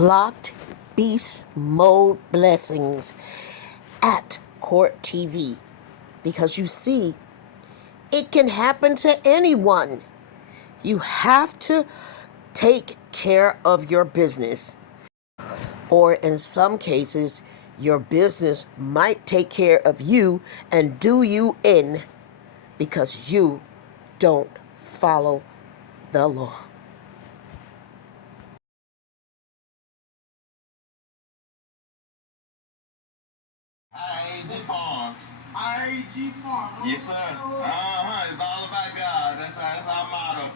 blocked beast mode blessings at COURTv, because you see, it can happen to anyone. You have to take care of your business, or in some cases, your business might take care of you and do you in because you don't follow the law. IAG FARMS. IAG FARMS. Yes, sir. It's all about God. That's our motto.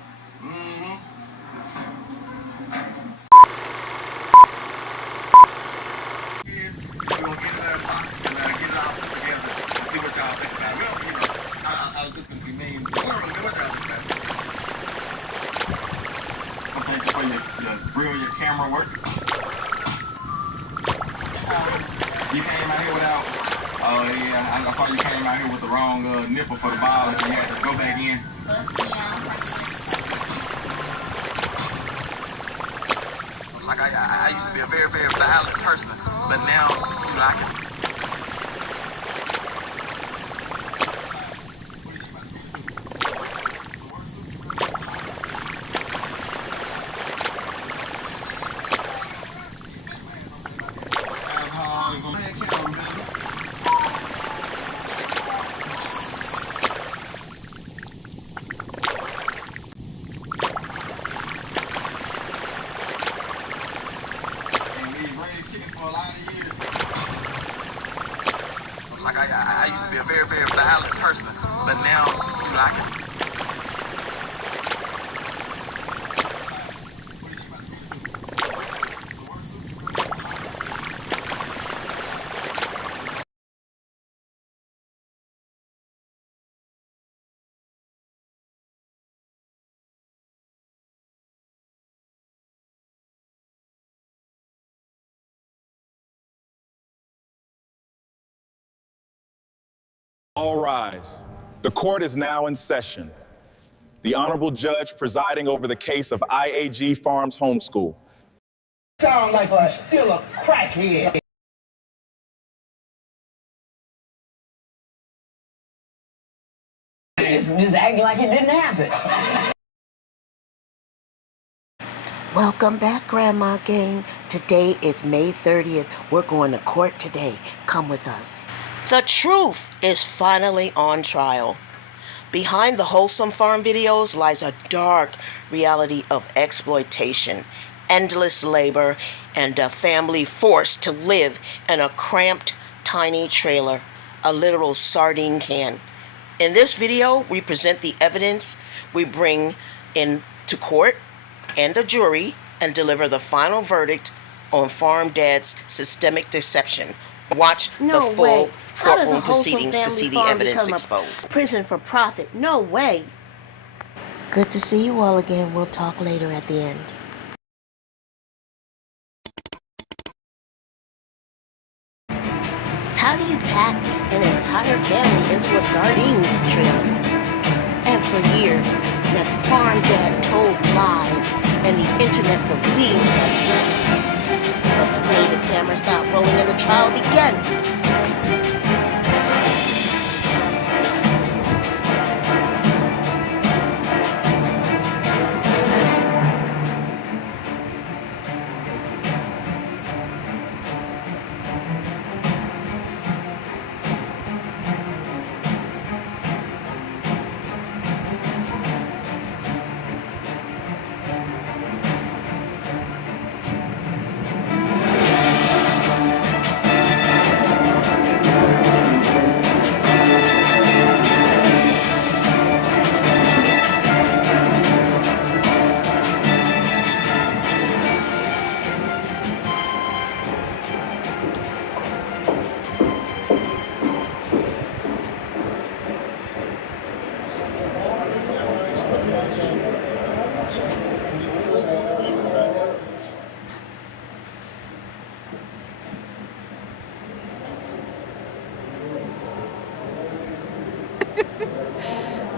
We're going to get it in a box and get it all put together and see what y'all think about it. Well, I was just going to be mean. So what y'all think about it? Well, thank you for your brilliant camera work. You came out here without... Oh, yeah. I saw you came out here with the wrong nipple for the ball and you had to go back in. Like, I used to be a very, very violent person, but now, I can... Like I used to be a very, very violent person, but now, I can... All rise. The court is now in session. The Honorable Judge presiding over the case of IAG FARMS Homeschool. Sound like still a crackhead. Just acting like it didn't happen. Welcome back, Grandma Gang. Today is May 30th. We're going to court today. Come with us. The truth is finally on trial. Behind the wholesome farm videos lies a dark reality of exploitation, endless labor, and a family forced to live in a cramped, tiny trailer, a literal sardine can. In this video, we present the evidence we bring in to court and the jury and deliver the final verdict on Farm Dad's systemic deception. Watch the full courtroom proceedings to see the evidence exposed. Prison for profit. No way. Good to see you all again. We'll talk later at the end. How do you pack an entire family into a sardine trailer? And for years, that Farm Dad told lies and the internet believed him. But today the cameras start rolling and the trial begins.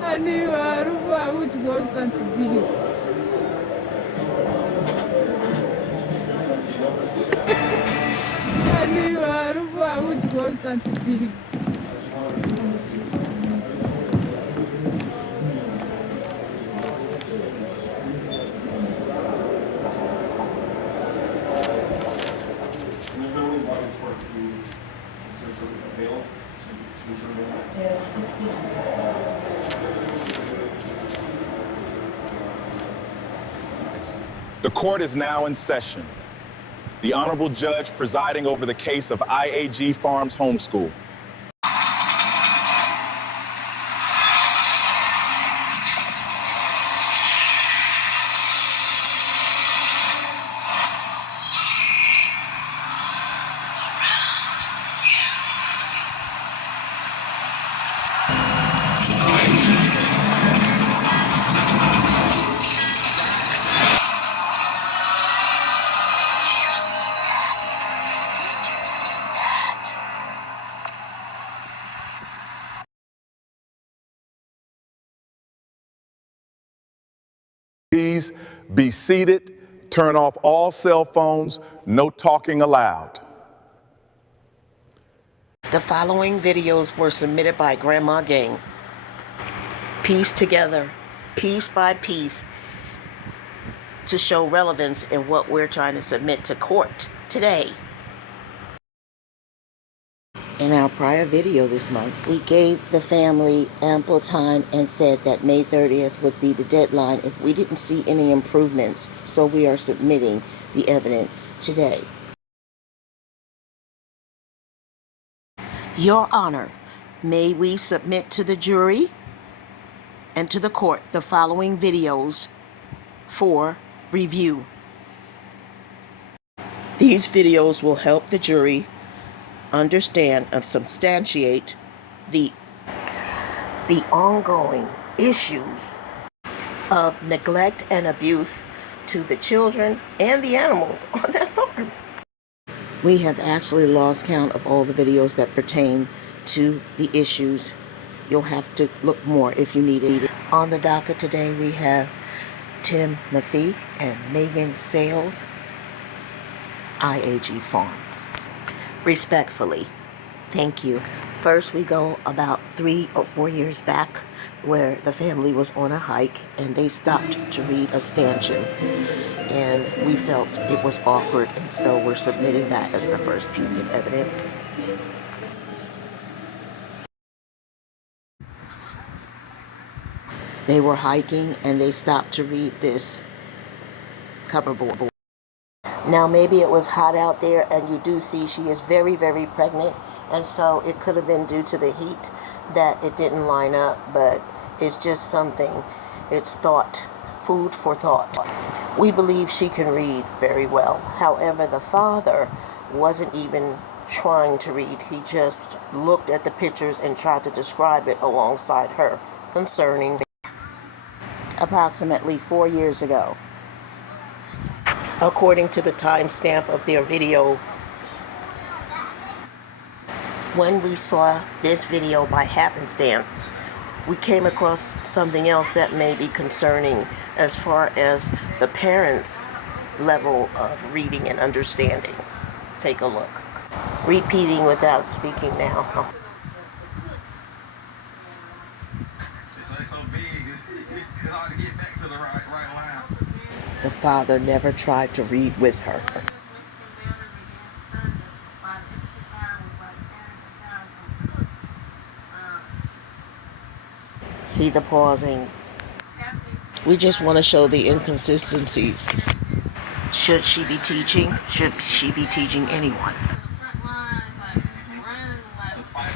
I knew I would go to be. knew I was going to be. The court is now in session. The Honorable Judge presiding over the case of IAG FARMS homeschool. Please be seated. Turn off all cell phones. No talking allowed. The following videos were submitted by Grandma Gang. Pieced together, piece by piece, to show relevance in what we're trying to submit to court today. In our prior video this month, we gave the family ample time and said that May 30th would be the deadline if we didn't see any improvements, so we are submitting the evidence today. Your Honor, may we submit to the jury and to the court the following videos for review. These videos will help the jury understand and substantiate the ongoing issues of neglect and abuse to the children and the animals on that farm. We have actually lost count of all the videos that pertain to the issues. You'll have to look more if you need it. On the docket today, we have Tim Matthey and Megan Sales, IAG Farms. Respectfully, thank you. First, we go about 3 or 4 years back where the family was on a hike and they stopped to read a stanchion. And we felt it was awkward, and so we're submitting that as the first piece of evidence. They were hiking and they stopped to read this cover board. Now, maybe it was hot out there, and you do see she is very, very pregnant, and so it could have been due to the heat that it didn't line up, but it's just something, it's thought, food for thought. We believe she can read very well. However, the father wasn't even trying to read. He just looked at the pictures and tried to describe it alongside her concerning approximately 4 years ago. According to the timestamp of their video, when we saw this video by happenstance, we came across something else that may be concerning as far as the parents' level of reading and understanding. Take a look. Repeating without speaking now. It's so big, it's hard to get back to the right line. The father never tried to read with her. See the pausing. We just want to show the inconsistencies. Should she be teaching? Should she be teaching anyone?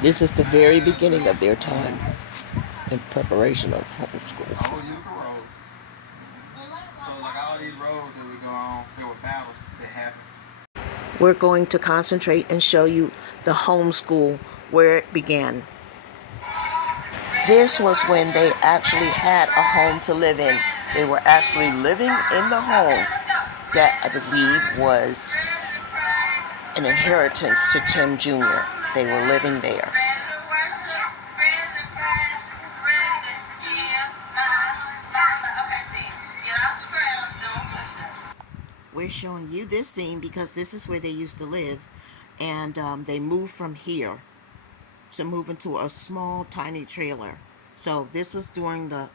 This is the very beginning of their time in preparation of homeschool. So like all these roads that we go on, there were battles that happened. We're going to concentrate and show you the homeschool where it began. This was when they actually had a home to live in. They were actually living in the home that I believe was an inheritance to Tim Jr. They were living there. We're showing you this scene because this is where they used to live, and they moved from here to move into a small, tiny trailer. So this was during the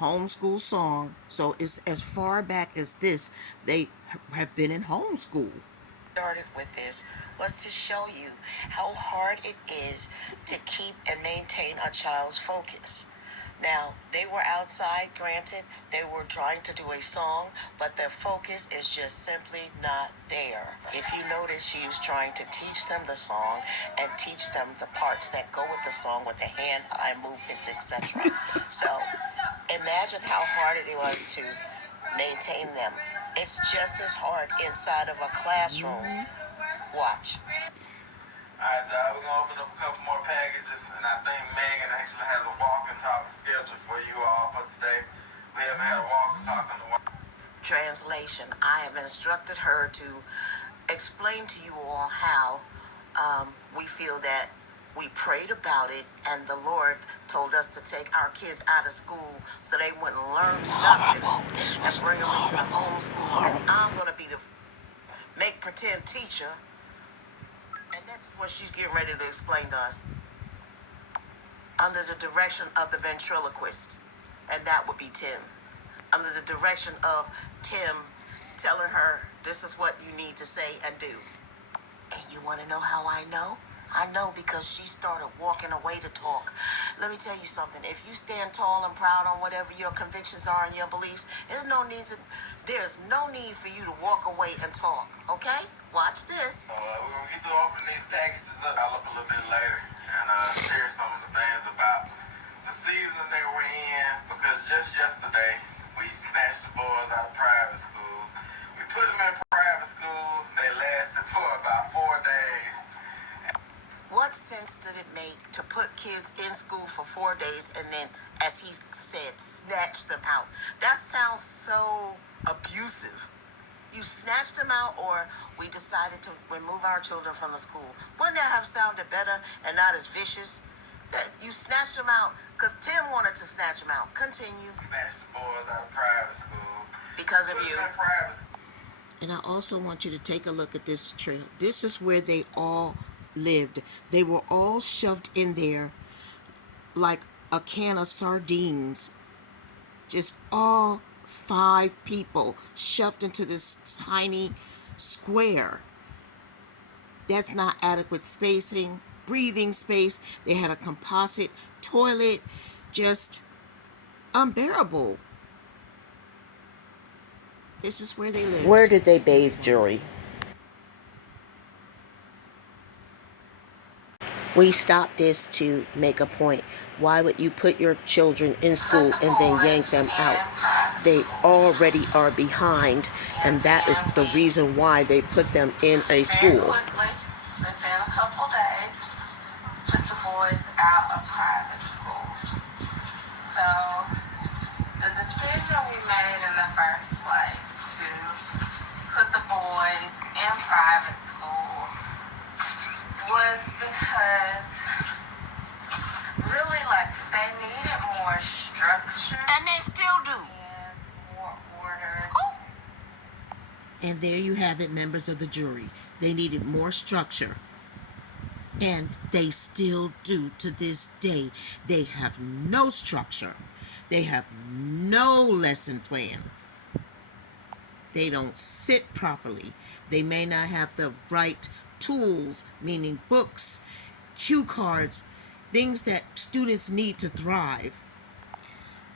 homeschool song. So it's as far back as this, they have been in homeschool. Started with this was to show you how hard it is to keep and maintain a child's focus. Now, they were outside, granted, they were trying to do a song, but their focus is just simply not there. If you notice, she was trying to teach them the song and teach them the parts that go with the song with the hand-eye movements, etc. So, imagine how hard it was to maintain them. It's just as hard inside of a classroom. Watch. Alright, y'all, we're gonna open up a couple more packages, and I think Megan actually has a walk and talk scheduled for you all for today. We haven't had a walk and talk in a while. Translation. I have instructed her to explain to you all how we feel that we prayed about it, and the Lord told us to take our kids out of school so they wouldn't learn nothing and bring them into the homeschool. And I'm going to be the make pretend teacher. And that's what she's getting ready to explain to us. Under the direction of the ventriloquist. And that would be Tim. Under the direction of Tim telling her, this is what you need to say and do. And you want to know how I know? I know because she started walking away to talk. Let me tell you something. If you stand tall and proud on whatever your convictions are and your beliefs, there's no need for you to walk away and talk. Okay? Watch this. We're gonna get to opening these packages up. I'll up a little bit later and share some of the things about the season they were in, because just yesterday we snatched the boys out of private school. We put them in private school. They lasted for about 4 days. What sense did it make to put kids in school for 4 days and then, as he said, snatch them out? That sounds so abusive. You snatched them out, or we decided to remove our children from the school. Wouldn't that have sounded better and not as vicious? That you snatched them out because Tim wanted to snatch them out. Continue. Snatched the boys out of private school. Because of Put you. them in private school. And I also want you to take a look at this trail. This is where they all lived. They were all shoved in there like a can of sardines. Just all 5 people shoved into this tiny square. That's not adequate spacing, breathing space. They had a composite toilet, just unbearable. This is where they lived. Where did they bathe, jury? We stopped this to make a point. Why would you put your children in school and then yank them out? They already are behind, and that is the reason why they put them in a school. Very quickly, within a couple days, took the boys out of private school. So, the decision we made in the first place to put the boys in private school was because really, like, they needed more structure. And they still do. And more order. And there you have it, members of the jury. They needed more structure. And they still do to this day. They have no structure. They have no lesson plan. They don't sit properly. They may not have the right tools, meaning books, cue cards, things that students need to thrive.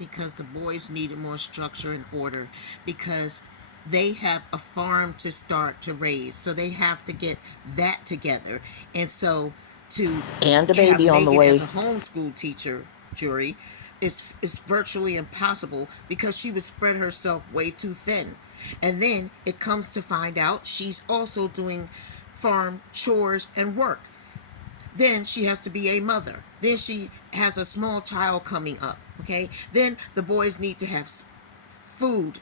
Because the boys needed more structure and order, because they have a farm to start to raise, so they have to get that together. And so to And the baby have on the Megan way. as a homeschool teacher, jury, is virtually impossible, because she would spread herself way too thin. And then it comes to find out she's also doing farm chores and work. Then she has to be a mother. Then she has a small child coming up, okay? Then the boys need to have food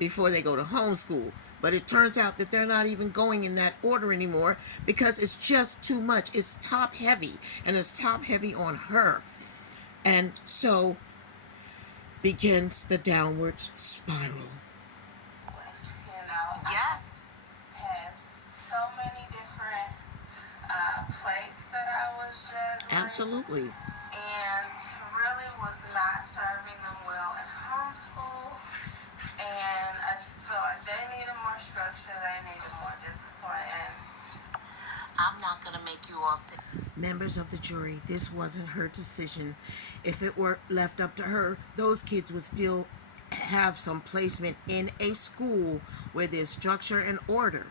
before they go to homeschool. But it turns out that they're not even going in that order anymore, because it's just too much. It's top heavy, and it's top heavy on her. And so begins the downward spiral. You know, Yes. has so many different Absolutely. And really was not serving them well at homeschool. And I just feel like they needed more structure, they needed more discipline. And I'm not going to make you all sit. Members of the jury, this wasn't her decision. If it were left up to her, those kids would still have some placement in a school where there's structure and order.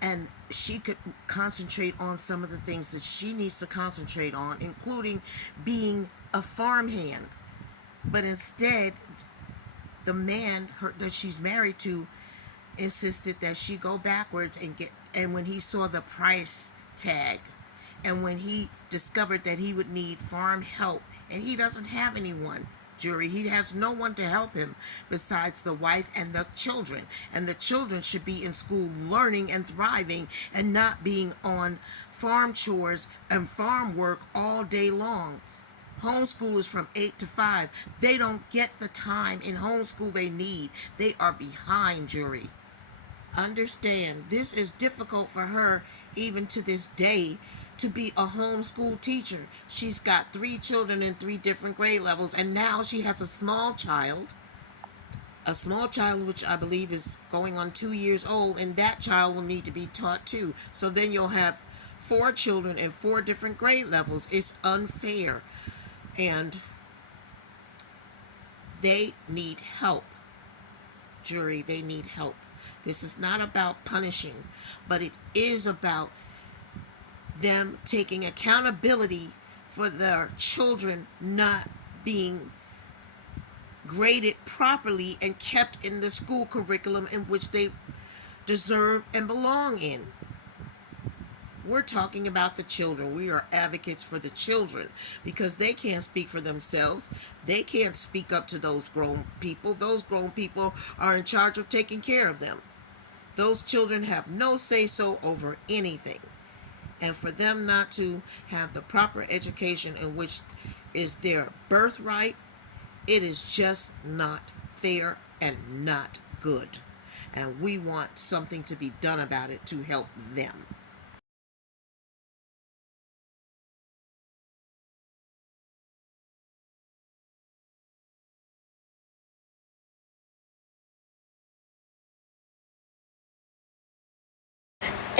And she could concentrate on some of the things that she needs to concentrate on, including being a farmhand. But instead, the man that she's married to insisted that she go backwards and when he saw the price tag and when he discovered that he would need farm help, and he doesn't have anyone, jury, he has no one to help him besides the wife and the children, and the children should be in school learning and thriving and not being on farm chores and farm work all day long. Homeschool is from 8 to 5. They don't get the time in homeschool they need. They are behind, jury. Understand, this is difficult for her even to this day to be a homeschool teacher. She's got 3 children in 3 different grade levels, and now she has a small child which I believe is going on 2 years old, and that child will need to be taught too. So then you'll have 4 children in 4 different grade levels. It's unfair. And they need help. Jury, they need help. This is not about punishing, but it is about them taking accountability for their children not being graded properly and kept in the school curriculum in which they deserve and belong in. We're talking about the children. We are advocates for the children because they can't speak for themselves. They can't speak up to those grown people. Those grown people are in charge of taking care of them. Those children have no say-so over anything. And for them not to have the proper education in which is their birthright, it is just not fair and not good. And we want something to be done about it to help them.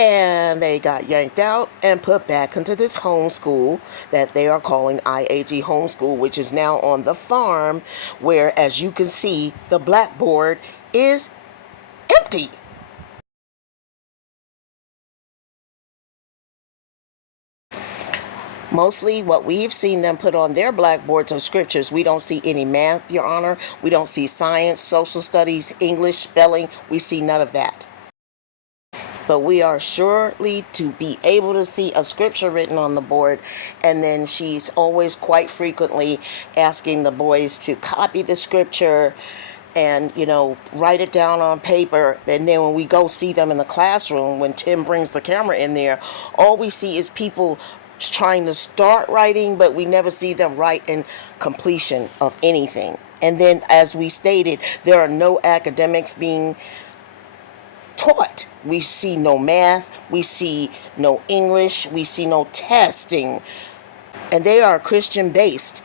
And they got yanked out and put back into this homeschool that they are calling IAG Homeschool, which is now on the farm, where, as you can see, the blackboard is empty. Mostly what we've seen them put on their blackboards are scriptures. We don't see any math, Your Honor. We don't see science, social studies, English, spelling. We see none of that. But we are surely to be able to see a scripture written on the board. And then she's always quite frequently asking the boys to copy the scripture and, write it down on paper. And then when we go see them in the classroom, when Tim brings the camera in there, all we see is people trying to start writing, but we never see them write in completion of anything. And then, as we stated, there are no academics being taught. We see no math, we see no English, we see no testing, and they are Christian based,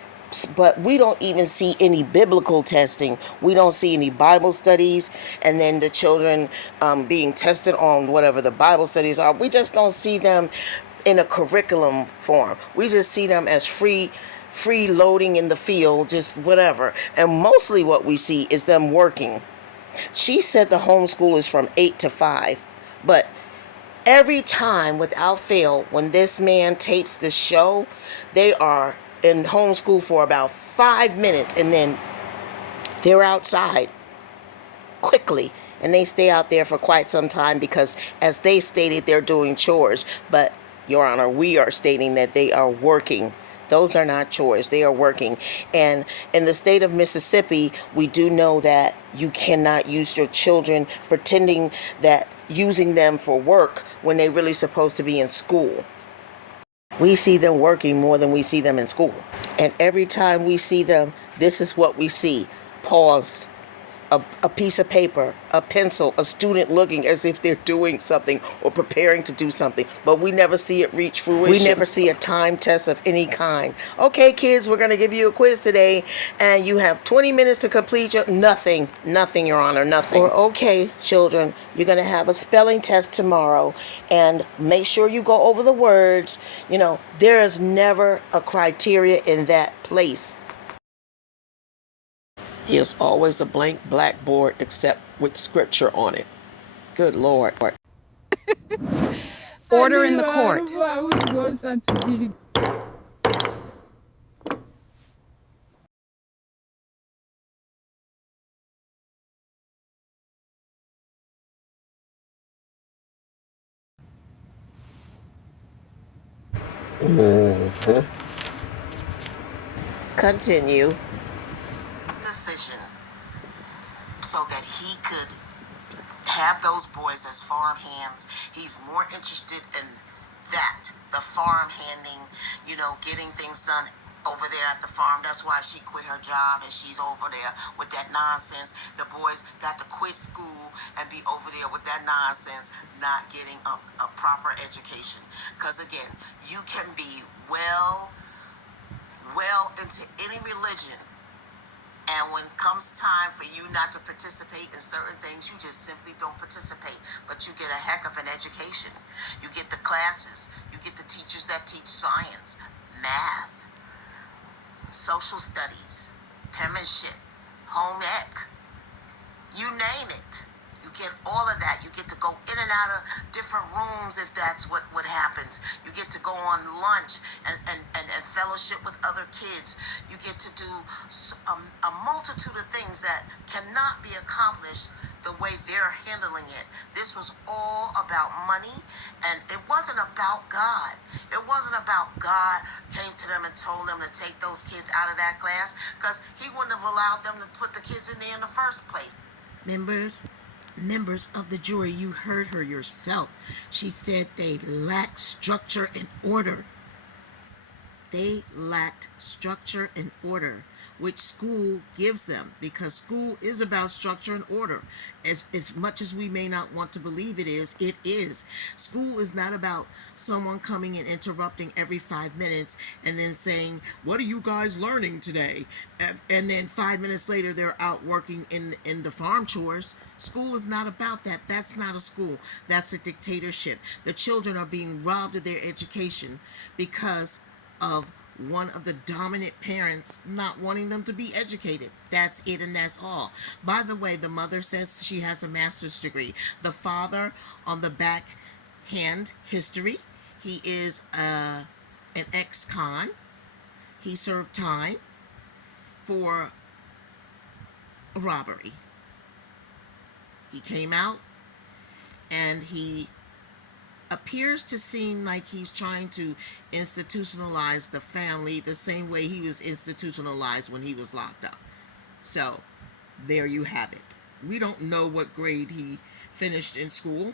but we don't even see any biblical testing. We don't see any Bible studies, and then the children being tested on whatever the Bible studies are. We just don't see them in a curriculum form. We just see them as free loading in the field, just whatever. And mostly what we see is them working. She said the homeschool is from 8 to 5, but every time without fail, when this man tapes the show, they are in homeschool for about 5 minutes and then they're outside quickly, and they stay out there for quite some time because, as they stated, they're doing chores. But, Your Honor, we are stating that they are working. Those are not chores. They are working. And in the state of Mississippi, we do know that you cannot use your children pretending that using them for work when they're really supposed to be in school. We see them working more than we see them in school. And every time we see them, this is what we see. Pause. a piece of paper, a pencil, a student looking as if they're doing something or preparing to do something, but we never see it reach fruition. We never see a time test of any kind. Okay, kids, we're going to give you a quiz today, and you have 20 minutes to complete your... Nothing, Your Honor, nothing. Or, okay, children, you're going to have a spelling test tomorrow, and make sure you go over the words. You know, there is never a criteria in that place. There's always a blank blackboard except with scripture on it. Good Lord. Order in the court. Continue. Decision so that he could have those boys as farm hands. He's more interested in that, the farm handing, you know, getting things done over there at the farm. That's why she quit her job and she's over there with that nonsense. The boys got to quit school and be over there with that nonsense, not getting a proper education. Because again, you can be well into any religion, and when comes time for you not to participate in certain things, you just simply don't participate. But you get a heck of an education. You get the classes. You get the teachers that teach science, math, social studies, penmanship, home ec. You name it. You get all of that. You get to go in and out of different rooms if that's what happens. You get to go on lunch and fellowship with other kids. You get to do a multitude of things that cannot be accomplished the way they're handling it. This was all about money, and it wasn't about God. It wasn't about God came to them and told them to take those kids out of that class, because he wouldn't have allowed them to put the kids in there in the first place. Members of the jury, you heard her yourself. She said they lack structure and order. They lacked structure and order, which school gives them, because school is about structure and order. As much as we may not want to believe it is, it is. School is not about someone coming and interrupting every 5 minutes and then saying, "What are you guys learning today?" And then 5 minutes later, they're out working in the farm chores. School is not about that. That's not a school. That's a dictatorship. The children are being robbed of their education because of one of the dominant parents not wanting them to be educated. That's it, and that's all. By the way, the mother says she has a master's degree. The father, on the back hand history, he is an ex-con. He served time for a robbery. He came out and he appears to seem like he's trying to institutionalize the family the same way he was institutionalized when he was locked up. So, there you have it. We don't know what grade he finished in school.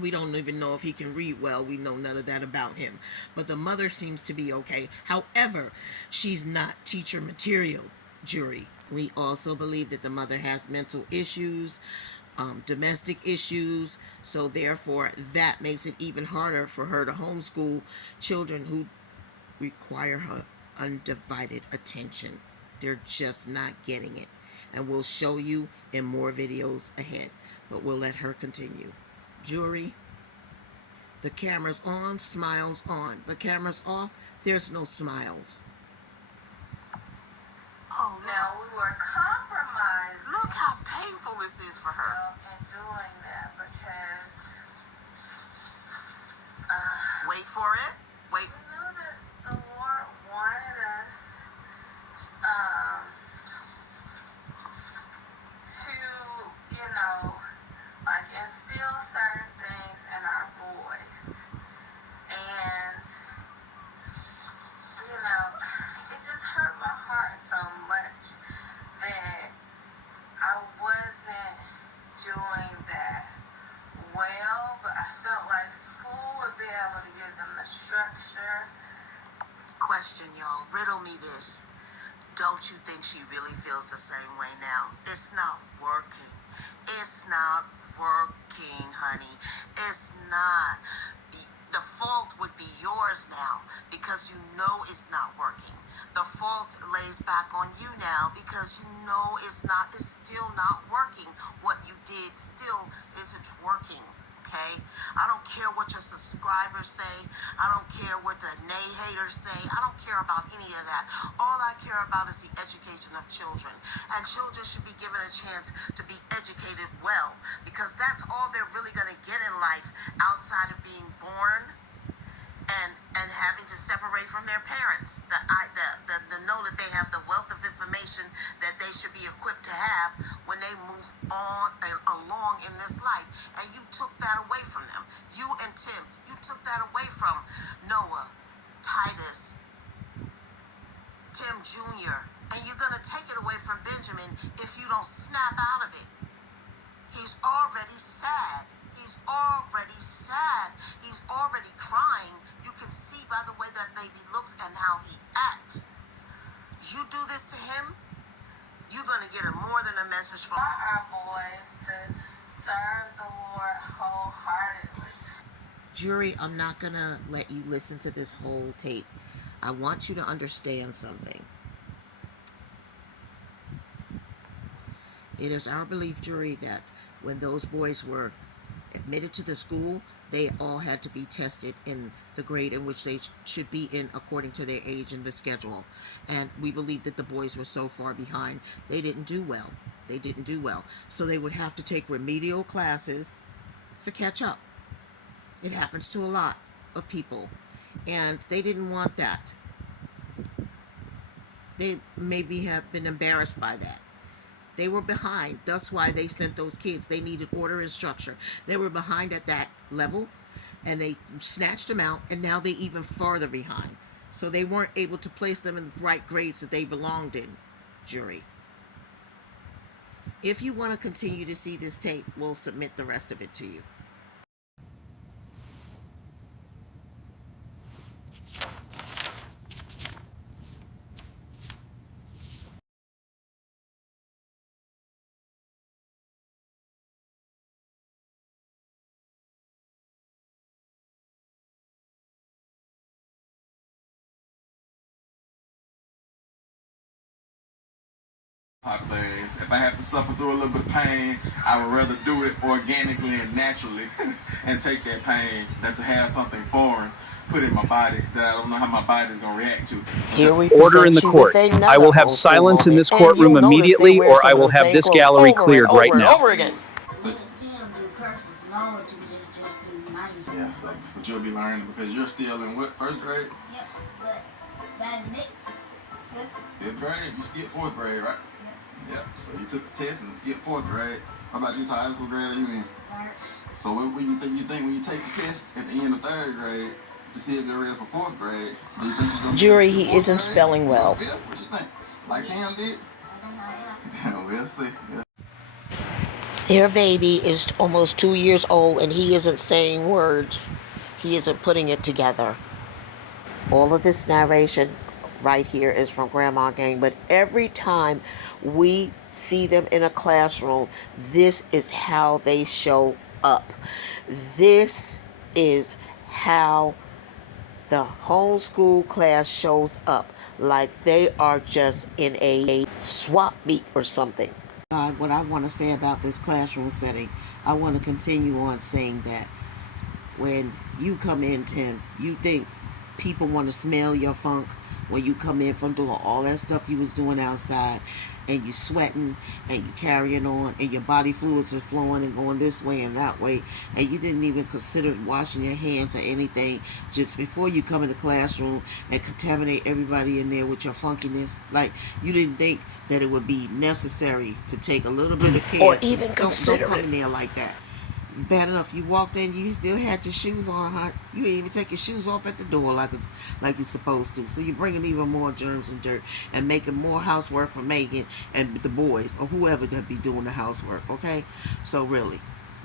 We don't even know if he can read well. We know none of that about him. But the mother seems to be okay. However, she's not teacher material, jury. We also believe that the mother has mental issues, domestic issues, so therefore that makes it even harder for her to homeschool children who require her undivided attention. They're just not getting it. And we'll show you in more videos ahead, but we'll let her continue. Jury, the camera's on, smiles on. The camera's off, there's no smiles. Oh, Now we were compromised. look how painful this is for her. In doing that because Wait for it. Wait. we knew that the Lord wanted us to, like instill certain things in our boys. And, it just hurt my heart so much that I wasn't doing that well, but I felt like school would be able to give them the structure. Question, y'all. Riddle me this. Don't you think she really feels the same way now? It's not working. It's not working, honey. It's not. The fault would be yours now because you know it's not working. The fault lays back on you now because you know it's still not working. What you did still isn't working. Okay? I don't care what your subscribers say. I don't care what the nay haters say. I don't care about any of that. All I care about is the education of children. And children should be given a chance to be educated well because that's all they're really going to get in life outside of being born and having to separate from their parents. The know that they have the wealth of information that they should be equipped to have when they move on and along in this life. And you took that away from them. You and Tim, you took that away from Noah, Titus, Tim Jr., and you're going to take it away from Benjamin if you don't snap out of it. He's already sad. He's already sad. He's already crying. You can see by the way that baby looks and how he acts. You do this to him, you're going to get more than a message from our boys to serve the Lord wholeheartedly. Jury, I'm not going to let you listen to this whole tape. I want you to understand something. It is our belief, jury, that when those boys were admitted to the school, they all had to be tested in the grade in which they should be in according to their age and the schedule. And we believe that the boys were so far behind, they didn't do well. They didn't do well. So they would have to take remedial classes to catch up. It happens to a lot of people. And they didn't want that. They maybe have been embarrassed by that. They were behind. That's why they sent those kids. They needed order and structure. They were behind at that level, and they snatched them out, and now they're even farther behind. So they weren't able to place them in the right grades that they belonged in, jury. If you want to continue to see this tape, we'll submit the rest of it to you. Days. If I have to suffer through a little bit of pain, I would rather do it organically and naturally and take that pain than to have something foreign put in my body that I don't know how my body is going to react to. Here we Order in the present you court. with another I will have old school silence in moment. this And courtroom you'll notice they immediately, wear or some I of will the have same this clothes gallery over cleared and over right and now. over again. Yeah, so but you'll be learning because you're still in what, first grade? Yep, but bad mix. Fifth grade? You skipped fourth grade, right? Yeah, so you took the test and skipped fourth grade. How about you, Ty? What grade are you in? So what do you think when you take the test at the end of third grade to see if you're ready for fourth grade? Do you think you're going to Jury, skip he fourth isn't grade? spelling well. Fifth? What you think? Like Tim did? We'll see. Yeah. Their baby is almost 2 years old and he isn't saying words. He isn't putting it together. All of this narration right here is from Grandma Gang, but every time we see them in a classroom, this is how they show up. This is how the homeschool class shows up, like they are just in a swap meet or something. What I want to say about this classroom setting, I want to continue on saying that when you come in, Tim, you think people want to smell your funk when you come in from doing all that stuff you was doing outside, and you sweating and you carrying on and your body fluids are flowing and going this way and that way, and you didn't even consider washing your hands or anything just before you come in the classroom and contaminate everybody in there with your funkiness. Like, you didn't think that it would be necessary to take a little bit of care Or even don't consider come it. in there like that. Bad enough you walked in, you still had your shoes on, huh? You didn't even take your shoes off at the door like you're supposed to. So you're bringing even more germs and dirt and making more housework for Megan and the boys or whoever that be doing the housework, okay? So really,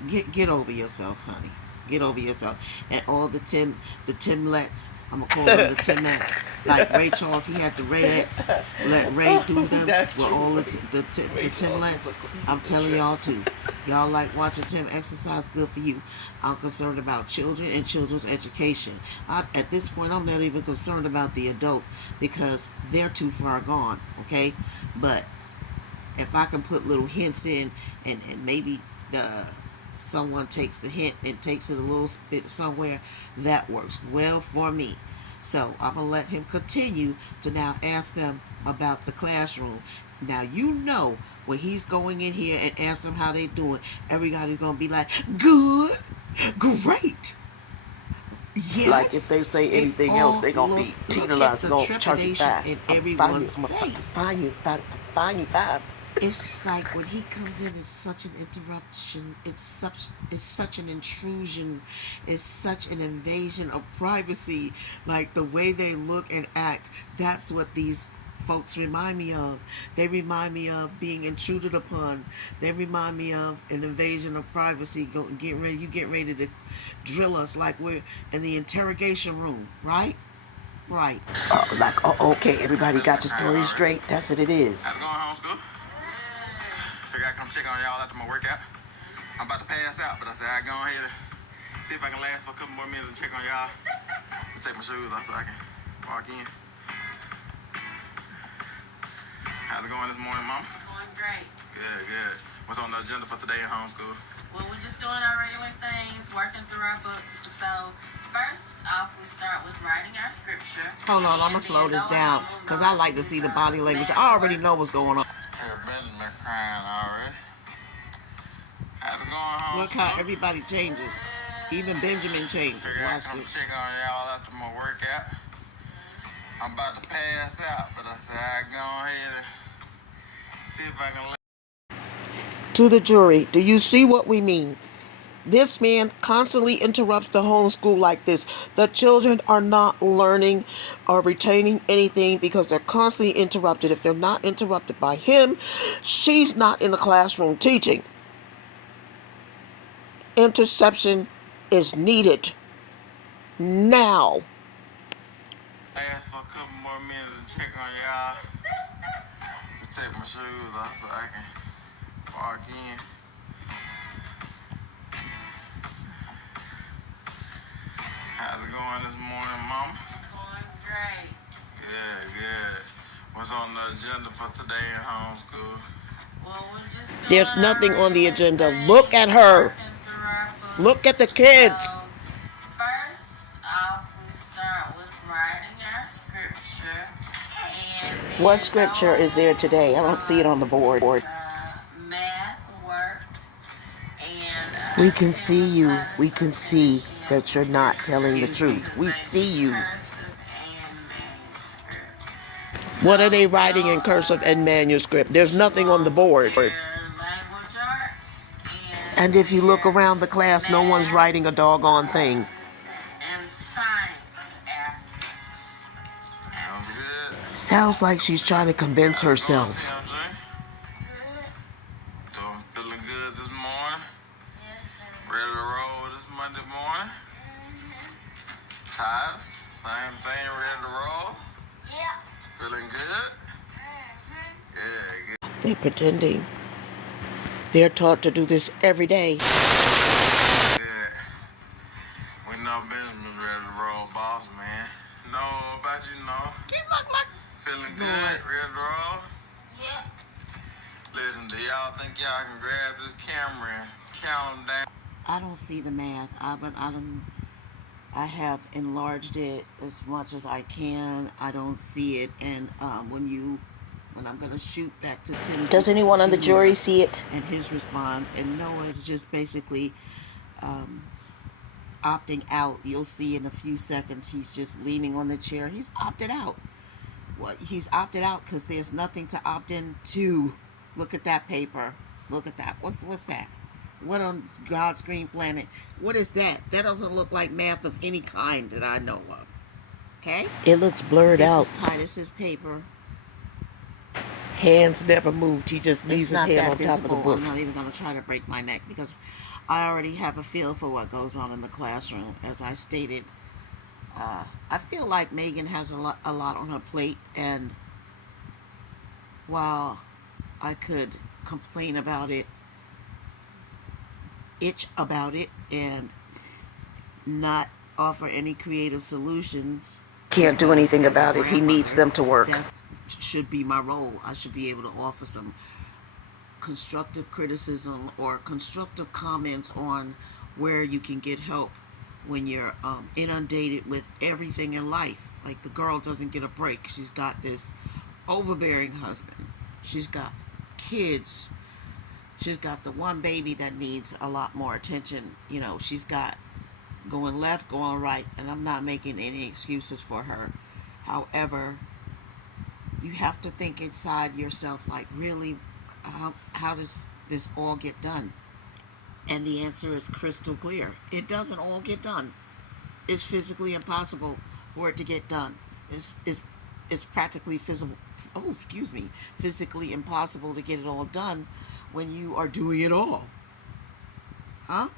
get over yourself, honey. Get over yourself. And all the Timlets, I'm gonna call them the Timettes. Like Ray Charles, he had the Rayettes. Let Ray do them with all the Timlets. I'm telling y'all too. Y'all like watching Tim exercise? Good for you. I'm concerned about children and children's education. At this point, I'm not even concerned about the adults because they're too far gone. Okay, but if I can put little hints in, and maybe someone takes the hint and takes it a little bit somewhere, that works well for me. So I'm going to let him continue to now ask them about the classroom. Now, you know, when he's going in here and ask them how they doing, everybody's going to be like, good, great. Yes. Like if they say anything else, they gonna be penalized. We're gonna charge you $5. In everyone's face. Fine you $5. It's like when he comes in, it's such an interruption. It's such an intrusion. It's such an invasion of privacy. Like the way they look and act. That's what these folks remind me of. They remind me of being intruded upon. They remind me of an invasion of privacy. You get ready to drill us like we're in the interrogation room, right? Right. Okay, everybody got your story straight. That's what it is. How's it going, homeschool? Figured I'd come check on y'all after my workout. I'm about to pass out, but I said I'd go ahead and see if I can last for a couple more minutes and check on y'all. I'll take my shoes off so I can walk in. How's it going this morning, Mom? Going great. Good. What's on the agenda for today in homeschool? Well, we're just doing our regular things, working through our books. So, first off, we start with writing our scripture. Hold on, I'm going to slow this down because I like to see the body language. I already know what's going on. Here, Benjamin crying already. How's it going, homeschool? Look how everybody changes. Even Benjamin changes. Figured I'd Watch come this. check on y'all after my workout. I'm about to pass out, but I said I'd go ahead and see if I can. To the jury, do you see what we mean? This man constantly interrupts the homeschool like this. The children are not learning or retaining anything because they're constantly interrupted. If they're not interrupted by him, she's not in the classroom teaching. Interception is needed now. Last for a couple more minutes and check on y'all. Take my shoes off so I can walk in. How's it going this morning, Mama? Going great. Good. What's on the agenda for today in homeschool? Well, we're just doing There's nothing our on the regular agenda. things, Look at her. working through our books. Look at the kids. So, first off, we start with writing our scripture. And then What scripture is there today? I don't see it on the board. Math work. And We can see you. We can see that you're not telling the truth. We see you. What are they writing in cursive and manuscript? There's nothing on the board. Language arts. And if you look around the class, no one's writing a doggone thing. And science after. Sounds good. Sounds like she's trying to convince herself. TMJ? I'm feeling good this morning. Ready to roll this Monday morning. Tired, same thing, ready to roll. Feeling good? Good. They're pretending. They're taught to do this every day. Good. We know Benjamin's ready to roll, boss man. Know about you, know. Feeling good, ready to roll? Listen, do y'all think y'all can grab this camera and count them down? I don't see the math. I have enlarged it as much as I can. I don't see it. And when I'm going to shoot back to Tim. Does anyone on the jury see it? And his response. And Noah is just basically opting out. You'll see in a few seconds he's just leaning on the chair. He's opted out. Well, he's opted out because there's nothing to opt into. Look at that paper. Look at that. What's that? What on God's green planet? What is that? That doesn't look like math of any kind that I know of. Okay? It looks blurred out. This is Titus's paper. Hands never moved. He just leaves It's his not hand that on top of the visible. book. I'm not even going to try to break my neck because I already have a feel for what goes on in the classroom. As I stated, I feel like Megan has a lot on her plate, and while I could complain about it, itch about it, and not offer any creative solutions, Can't do anything about it. He needs them to work. That should be my role. I should be able to offer some constructive criticism or constructive comments on where you can get help when you're inundated with everything in life. Like, the girl doesn't get a break. She's got this overbearing husband. She's got kids. She's got the one baby that needs a lot more attention. You know, she's got going left, going right, and I'm not making any excuses for her. However, you have to think inside yourself, like, really, how does this all get done? And the answer is crystal clear. It doesn't all get done. It's physically impossible for it to get done. It's practically physically impossible to get it all done when you are doing it all. Huh?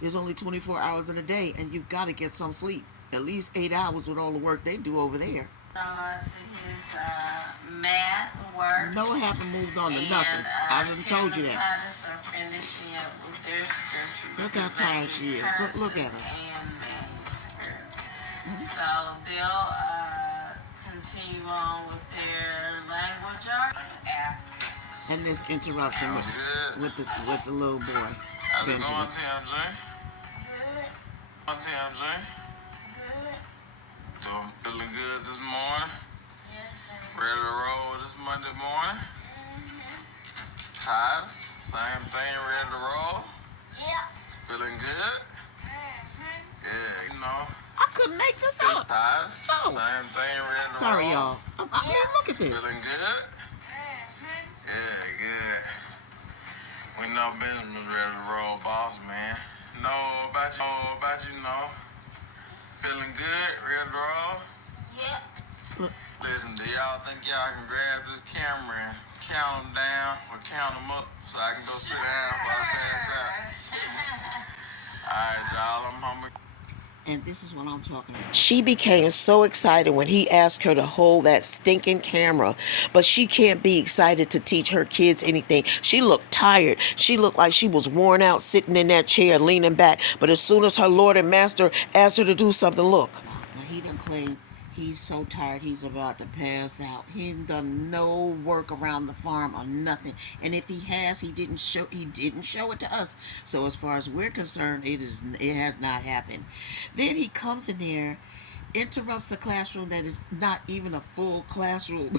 There's only 24 hours in a day, and you've got to get some sleep. At least 8 hours with all the work they do over there. To his math work. No, haven't moved on to nothing. I just told you that. Titus are finishing up with their scripture. Look how tired she is. Look at her. And manuscript. So they'll continue on with their language arts after. And this interruption with the little boy. How's it going, TMJ? Good. TMJ? Good. So I'm feeling good this morning. Yes, sir. Ready to roll this Monday morning. Titus, same thing, ready to roll. Yep. Feeling good? Yeah, you know. I couldn't make this up. Titus, Oh. same thing, ready to Sorry, roll. y'all. I mean, look at this. Feeling good? Yeah, good. We know Benjamin's ready to roll, boss, man. Know about you, know. Feeling good, ready to roll? Yep. Listen, do y'all think y'all can grab this camera and count them down or count them up so I can go sit down while I pass out? Alright, y'all, I'm hungry. And this is what I'm talking about. She became so excited when he asked her to hold that stinking camera, but she can't be excited to teach her kids anything. She looked tired. She looked like she was worn out sitting in that chair leaning back, but as soon as her Lord and Master asked her to do something, look. Now, he done claimed he's so tired he's about to pass out. He ain't done no work around the farm or nothing. And if he has, he didn't show it to us. So as far as we're concerned, it has not happened. Then he comes in there, interrupts a classroom that is not even a full classroom.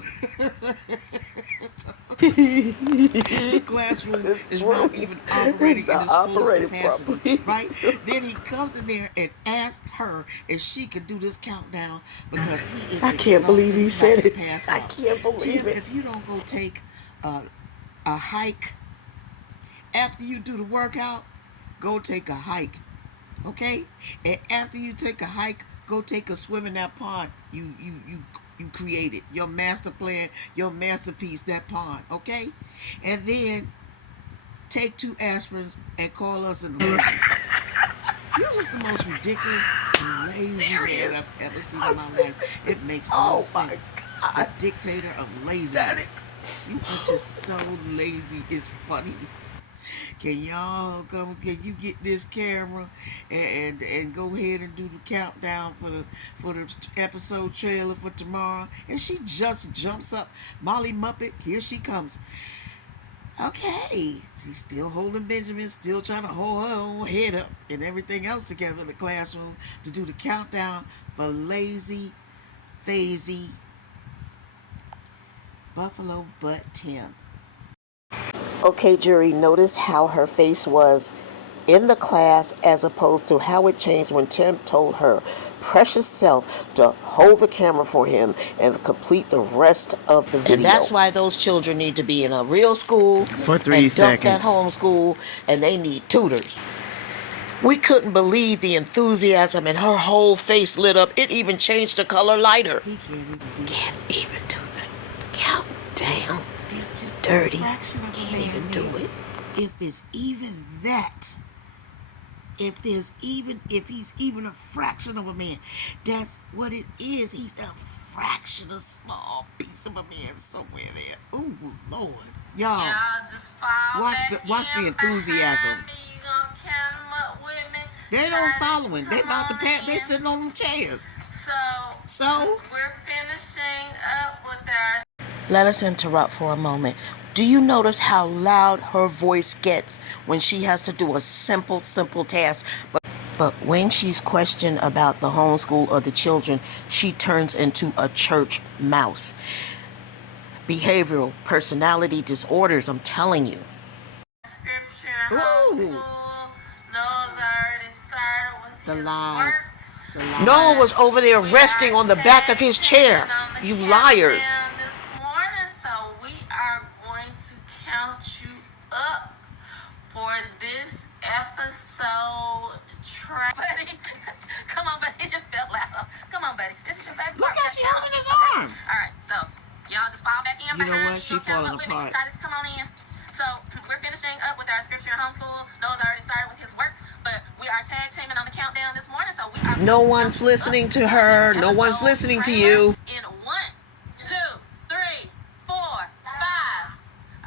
The classroom is not even operating in its fullest capacity, right? Then he comes in there and asks her if she could do this countdown because he is I can't believe he said it. I can't believe Tim, it. if you don't go take a hike after you do the workout, go take a hike, okay? And after you take a hike, go take a swim in that pond you created, your master plan, your masterpiece, that pond, okay? And then take 2 aspirins and call us in the morning. You're just the most ridiculous, lazy man I've ever seen in my life. It makes no sense. The dictator of laziness. You are just so lazy. It's funny. Can y'all come? Can you get this camera and go ahead and do the countdown for the episode trailer for tomorrow? And she just jumps up. Molly Muppet, here she comes. Okay, she's still holding Benjamin, still trying to hold her own head up and everything else together in the classroom to do the countdown for lazy, phasey Buffalo Butt Tim. Okay, jury, notice how her face was in the class as opposed to how it changed when Tim told her precious self to hold the camera for him and complete the rest of the video. And that's why those children need to be in a real school For 3 and dump that seconds. homeschool, and they need tutors. We couldn't believe the enthusiasm, and her whole face lit up. It even changed the color lighter. He can't even do Can't even do the countdown. There's just Dirty. a fraction of a Can't man even do there. it. If it's even that, If he's even a fraction of a man, that's what it is. He's a fraction, a small piece of a man somewhere there. Oh Lord, y'all, Y'all just fall watch the enthusiasm. me. You gonna count 'em up with me? They don't follow him. They about to pass. They sitting on them chairs. So We're finishing up with our. let us interrupt for a moment. Do you notice how loud her voice gets when she has to do a simple task? But when she's questioned about the homeschool or the children, she turns into a church mouse. Behavioral personality disorders, I'm telling you. Scripture Ooh. homeschool. Noah's already started with The his lies. work. The lies. Noah was over there resting on the back of his chair. You liars. This morning, so we are going to count you up for this episode. Buddy, come on, buddy. It just fell out. Come on, buddy. This is your favorite. Look part. how she holding his arm. All right, so y'all just fall back in. You know what? She falling apart. Titus, come on in. So we're finishing up with our scripture and homeschool. Noah's already started with his work, but we are tag teaming on the countdown this morning. So we are. No one's listening to her. No one's listening to you. In 1, 2, 3, 4, 5. All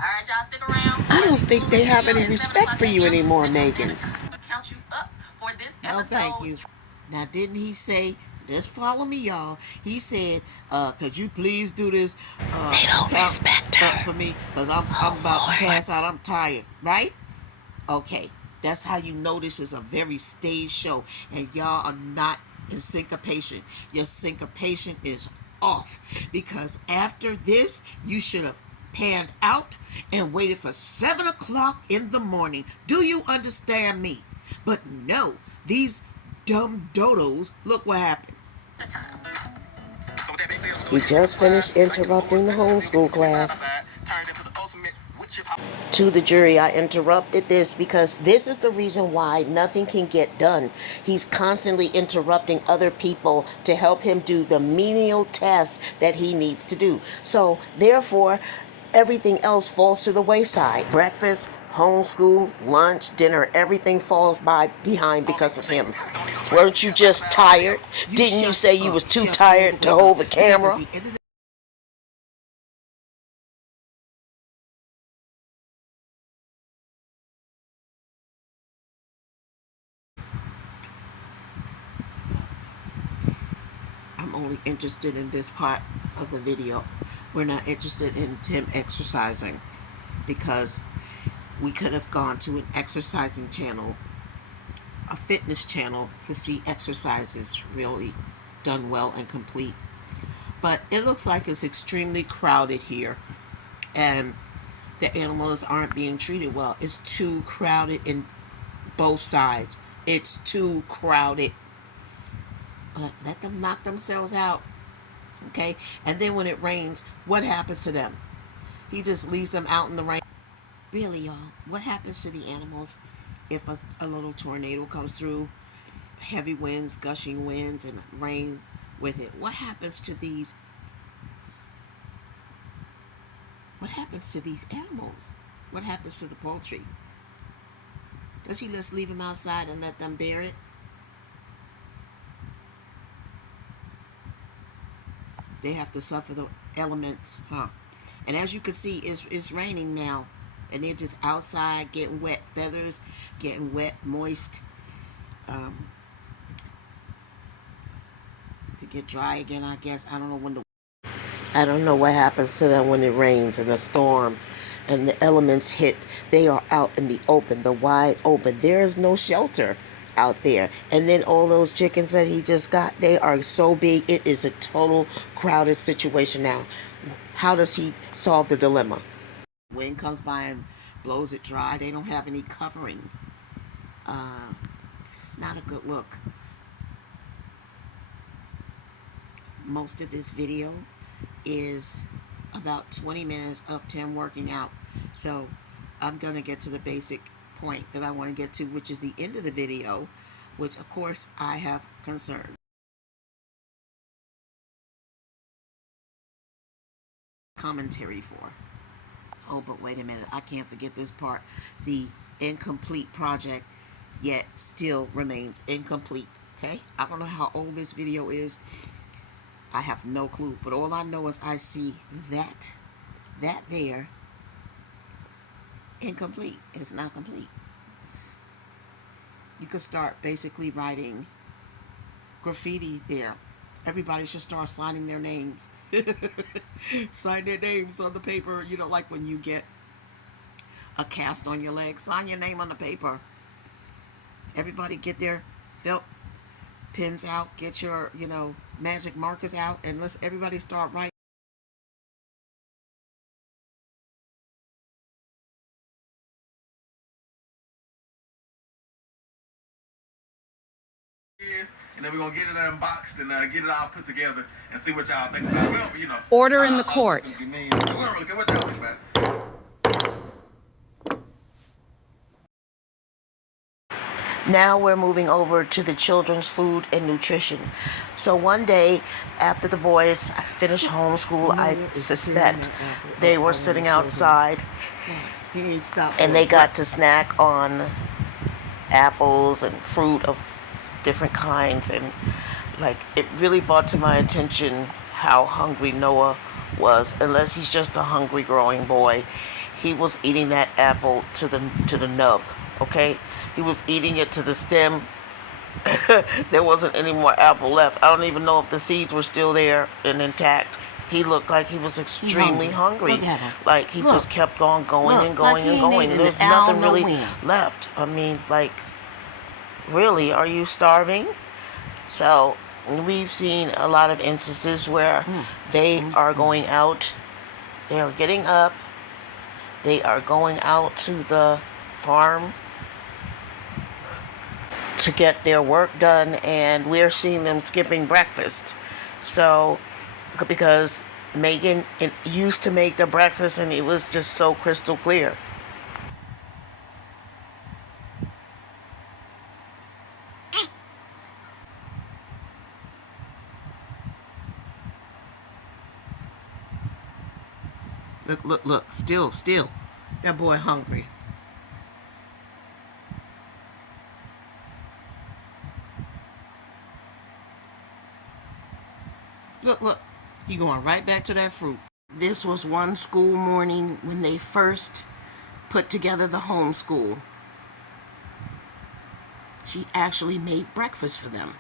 right, y'all stick around. I don't think they have any respect for you anymore, Megan. Count you up for this episode. No, thank you. Now, didn't he say, just follow me, y'all? He said, could you please do this? They don't respect her. For me, because I'm about to pass out. I'm tired, right? Okay, that's how you know this is a very staged show, and y'all are not in syncopation. Your syncopation is off, because after this, you should have panned out and waited for 7 o'clock in the morning. Do you understand me? But no, these dumb dodos, look what happens. He just finished interrupting the homeschool class. To the jury, I interrupted this because this is the reason why nothing can get done. He's constantly interrupting other people to help him do the menial tasks that he needs to do. So, therefore, everything else falls to the wayside. Breakfast, homeschool, lunch, dinner, everything falls behind because of him. Weren't you just tired? Didn't you say you was too tired to hold the camera? I'm only interested in this part of the video. We're not interested in Tim exercising, because we could have gone to an exercising channel, a fitness channel, to see exercises really done well and complete. But it looks like it's extremely crowded here, and the animals aren't being treated well. It's too crowded in both sides. It's too crowded. But let them knock themselves out, okay? And then when it rains, what happens to them? He just leaves them out in the rain. Really, y'all, what happens to the animals if a little tornado comes through, heavy winds, gushing winds, and rain with it? What happens to these? What happens to these animals? What happens to the poultry? Does he just leave them outside and let them bear it? They have to suffer the elements, huh? And as you can see, it's raining now, and they're just outside getting wet, feathers getting wet, moist, to get dry again, I guess. I don't know what happens to them when it rains and the storm and the elements hit. They are out in the open, the wide open. There is no shelter out there. And then all those chickens that he just got, they are so big. It is a total crowded situation now. How does he solve the dilemma? Wind comes by and blows it dry. They don't have any covering. It's not a good look. Most of this video is about 20 minutes of Tim working out. So I'm going to get to the basic point that I want to get to, which is the end of the video, which of course I have concern. Commentary for. Oh, but wait a minute. I can't forget this part. The incomplete project yet still remains incomplete. Okay? I don't know how old this video is. I have no clue. But all I know is I see that there, incomplete. It's not complete. You could start basically writing graffiti there. Everybody should start signing their names. Sign their names on the paper. You know, like when you get a cast on your leg, sign your name on the paper. Everybody get their felt pens out, get your, magic markers out, and let's everybody start writing. And then we're gonna get it unboxed and get it all put together and see what y'all think about it. Well, Order in the court. So we don't really care what y'all think about it. Now we're moving over to the children's food and nutrition. So one day after the boys finished homeschool, I suspect they were sitting outside and they got to snack on apples and fruit of different kinds, and like it really brought to my attention how hungry Noah was. Unless he's just a hungry growing boy, he was eating that apple to the nub. Okay, he was eating it to the stem. There wasn't any more apple left. I don't even know if the seeds were still there and intact. He looked like he was extremely hungry. Look at him. Like he just kept on going and going and going. There's nothing really left. I mean, like, really, are you starving? So we've seen a lot of instances where they are going out, they are getting up, they are going out to the farm to get their work done, and we're seeing them skipping breakfast. So, because Megan used to make the breakfast and it was just so crystal clear. Look, still, that boy hungry. Look, he going right back to that fruit. This was one school morning when they first put together the homeschool. She actually made breakfast for them.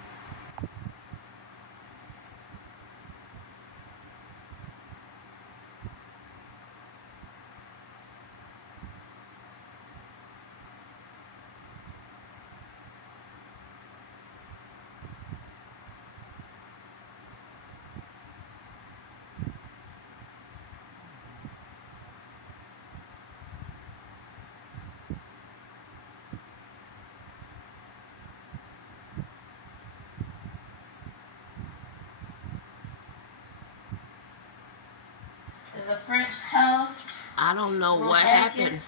Is a French toast. I don't know what happened.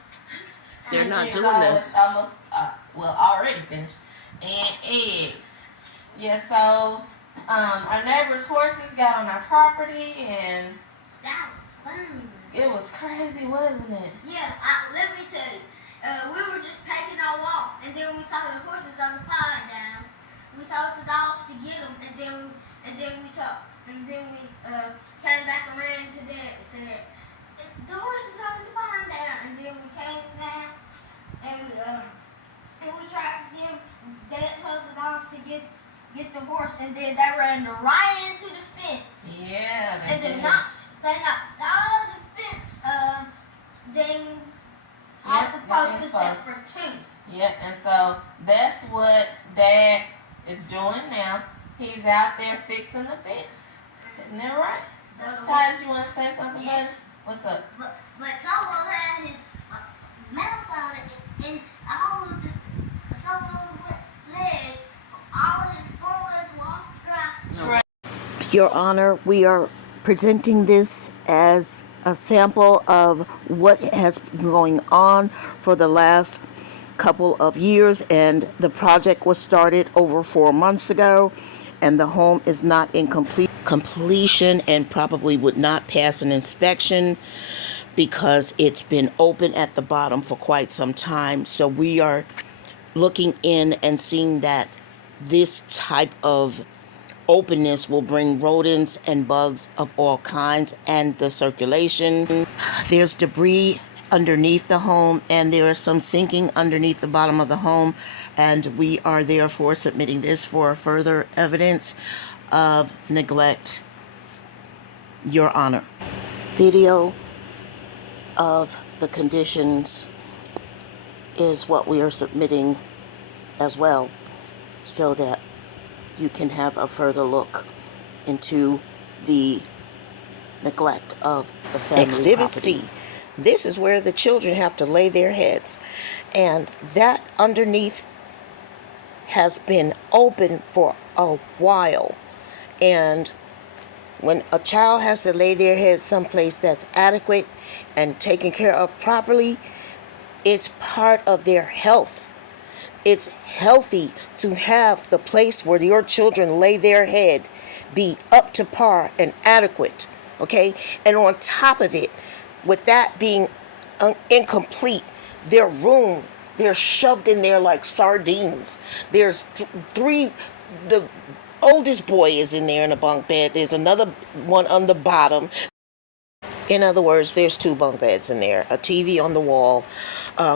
They're not doing this. Almost, already finished. And eggs. Yeah, so our neighbor's horses got on our property, and That was fun. it was crazy, wasn't it? Yeah, let me tell you. We were just taking our walk, and then we saw the horses on the pond down. We told the dogs to get them, and then we came back and ran to Dad and said, the horses on the pond down. And then we came down, and we tried to give Dad told the dogs to get the horse, and then they ran right into the fence. Yeah, And they knocked all the fence things off the post except for two. Yep, and so that's what Dad is doing now. He's out there fixing the fence. Isn't that right? Titus, you want to say something about it? What's up? But Solo had his mouth on it, and all of Solo's legs, all of his forelegs were off the ground. Your Honor, we are presenting this as a sample of what has been going on for the last couple of years, and the project was started over 4 months ago, and the home is not in completion and probably would not pass an inspection because it's been open at the bottom for quite some time. So we are looking in and seeing that this type of openness will bring rodents and bugs of all kinds and the circulation. There's debris underneath the home, and there is some sinking underneath the bottom of the home, and we are therefore submitting this for further evidence of neglect, Your Honor. Video of the conditions is what we are submitting as well, so that you can have a further look into the neglect of the family Exhibit property. C. This is where the children have to lay their heads. And that underneath has been open for a while. And when a child has to lay their head someplace that's adequate and taken care of properly, it's part of their health. It's healthy to have the place where your children lay their head be up to par and adequate, okay? And on top of it, with that being incomplete, their room, they're shoved in there like sardines. There's three, the oldest boy is in there in a bunk bed. There's another one on the bottom. In other words, there's 2 bunk beds in there, a TV on the wall.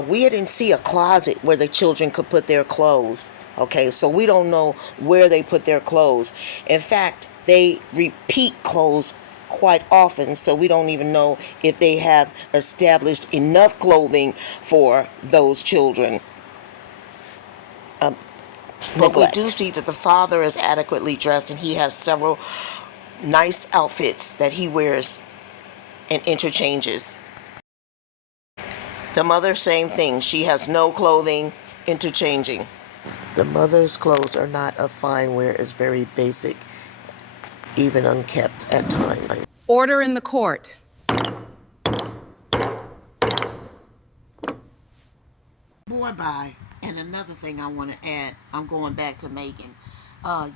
We didn't see a closet where the children could put their clothes. Okay, so we don't know where they put their clothes. In fact, they repeat clothes quite often, so we don't even know if they have established enough clothing for those children. But we do see that the father is adequately dressed, and he has several nice outfits that he wears and interchanges. The mother, same thing. She has no clothing, interchanging. The mother's clothes are not of fine wear. It's very basic, even unkept at times. Order in the court. Boy, bye. And another thing I want to add, I'm going back to Megan.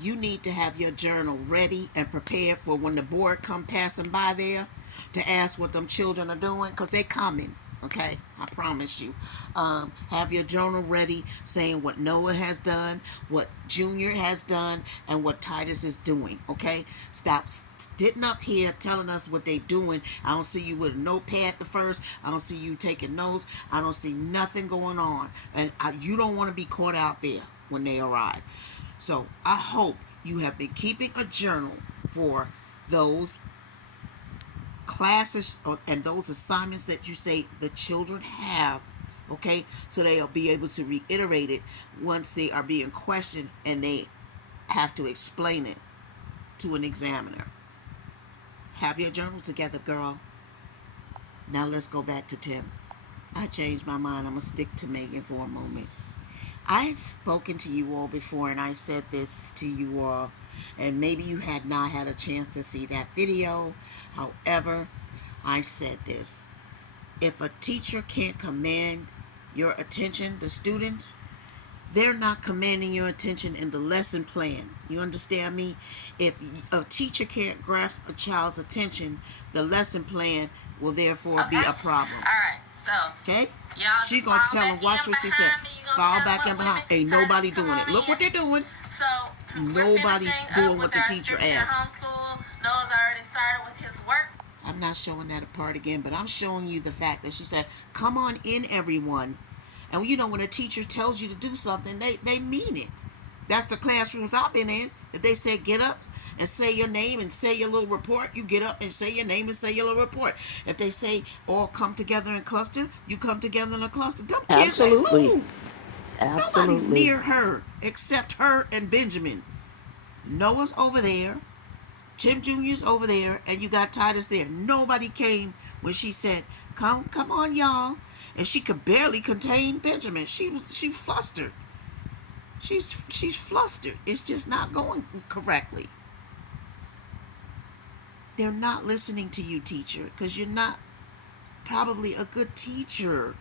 You need to have your journal ready and prepared for when the board come passing by there to ask what them children are doing, because they coming. Okay, I promise you. Have your journal ready saying what Noah has done, what Junior has done, and what Titus is doing. Okay, stop sitting up here telling us what they doing. I don't see you with a notepad the first. I don't see you taking notes. I don't see nothing going on, and you don't want to be caught out there when they arrive. So I hope you have been keeping a journal for those classes and those assignments that you say the children have, okay, so they'll be able to reiterate it once they are being questioned and they have to explain it to an examiner. Have your journal together, girl. Now let's go back to Tim. I changed my mind. I'm gonna stick to Megan for a moment. I had spoken to you all before, and I said this to you all, and maybe you had not had a chance to see that video. However, I said this: if a teacher can't command your attention, the students, they're not commanding your attention in the lesson plan. You understand me? If a teacher can't grasp a child's attention, the lesson plan will therefore be a problem. All right, so okay? y'all She gonna tell them, watch what she said. Fall back in behind. Ain't nobody doing it. Look what they're doing. So nobody's doing what the teacher asked. Homeschool. Noah's already started with his work. I'm not showing that part again, but I'm showing you the fact that she said, come on in, everyone. And you know, when a teacher tells you to do something, they mean it. That's the classrooms I've been in. If they say get up and say your name and say your little report, you get up and say your name and say your little report. If they say all come together in cluster, you come together in a cluster. Them kids ain't move. Nobody's near her except her and Benjamin. Noah's over there. Tim Jr.'s over there, and you got Titus there. Nobody came when she said, come on, y'all. And she could barely contain Benjamin. She flustered. She's flustered. It's just not going correctly. They're not listening to you, teacher, because you're not probably a good teacher.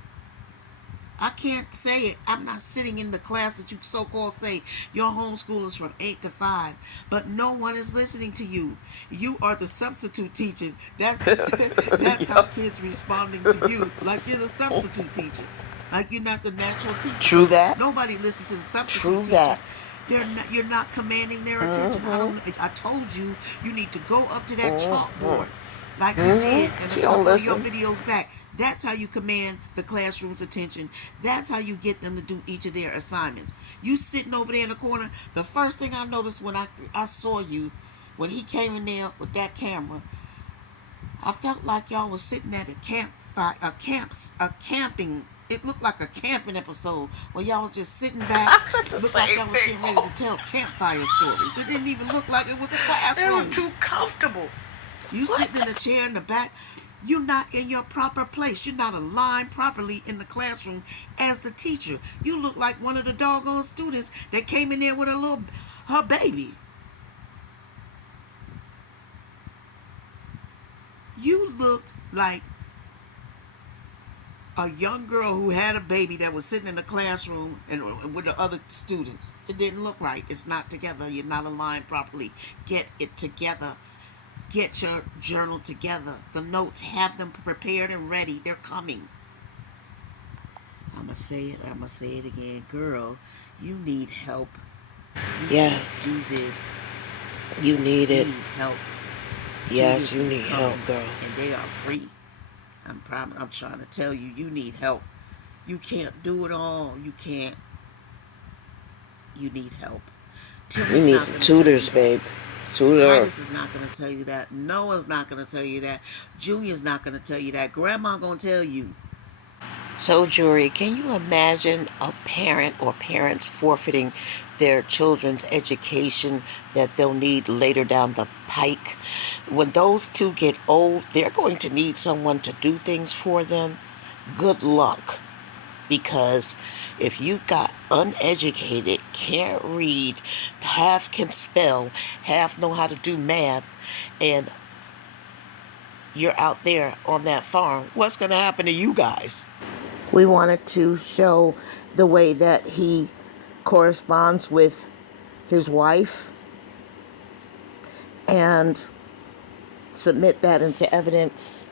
I can't say it. I'm not sitting in the class that you so-called say your homeschool is from 8 to 5, but no one is listening to you. You are the substitute teacher. That's how kids responding to you, like you're the substitute teacher. Like you're not the natural teacher. True that. Nobody listens to the substitute True teacher. that. You're not commanding their attention. I told you need to go up to that chalkboard like you did in She a don't couple of your listen. videos back. That's how you command the classroom's attention. That's how you get them to do each of their assignments. You sitting over there in the corner. The first thing I noticed when I saw you, when he came in there with that camera, I felt like y'all was sitting at a campfire, a camping. It looked like a camping episode where y'all was just sitting back. I said the Looked like same y'all was thing. getting ready to tell campfire stories. It didn't even look like it was a It classroom. was too comfortable. You sitting in the chair in the back. You're not in your proper place. You're not aligned properly in the classroom as the teacher. You look like one of the doggone students that came in there with her baby. You looked like a young girl who had a baby that was sitting in the classroom and with the other students. It didn't look right. It's not together. You're not aligned properly. Get it together. Get your journal together. The notes, have them prepared and ready. They're coming. I'm going to say it again. Girl, you need help. Yes. Do this. You need You it. need help. Yes, Tutors you will need come, help, girl. And they are free. I'm trying to tell you, you need help. You can't do it all. You can't. You need help. We need some tutors, babe. Tutor. Titus is not going to tell you that. Noah's not going to tell you that. Junior's not going to tell you that. Grandma going to tell you. So, Jury, can you imagine a parent or parents forfeiting their children's education that they'll need later down the pike? When those two get old, they're going to need someone to do things for them. Good luck. Because if you got uneducated, can't read, half can spell, half know how to do math, and you're out there on that farm, what's going to happen to you guys? We wanted to show the way that he corresponds with his wife and submit that into evidence.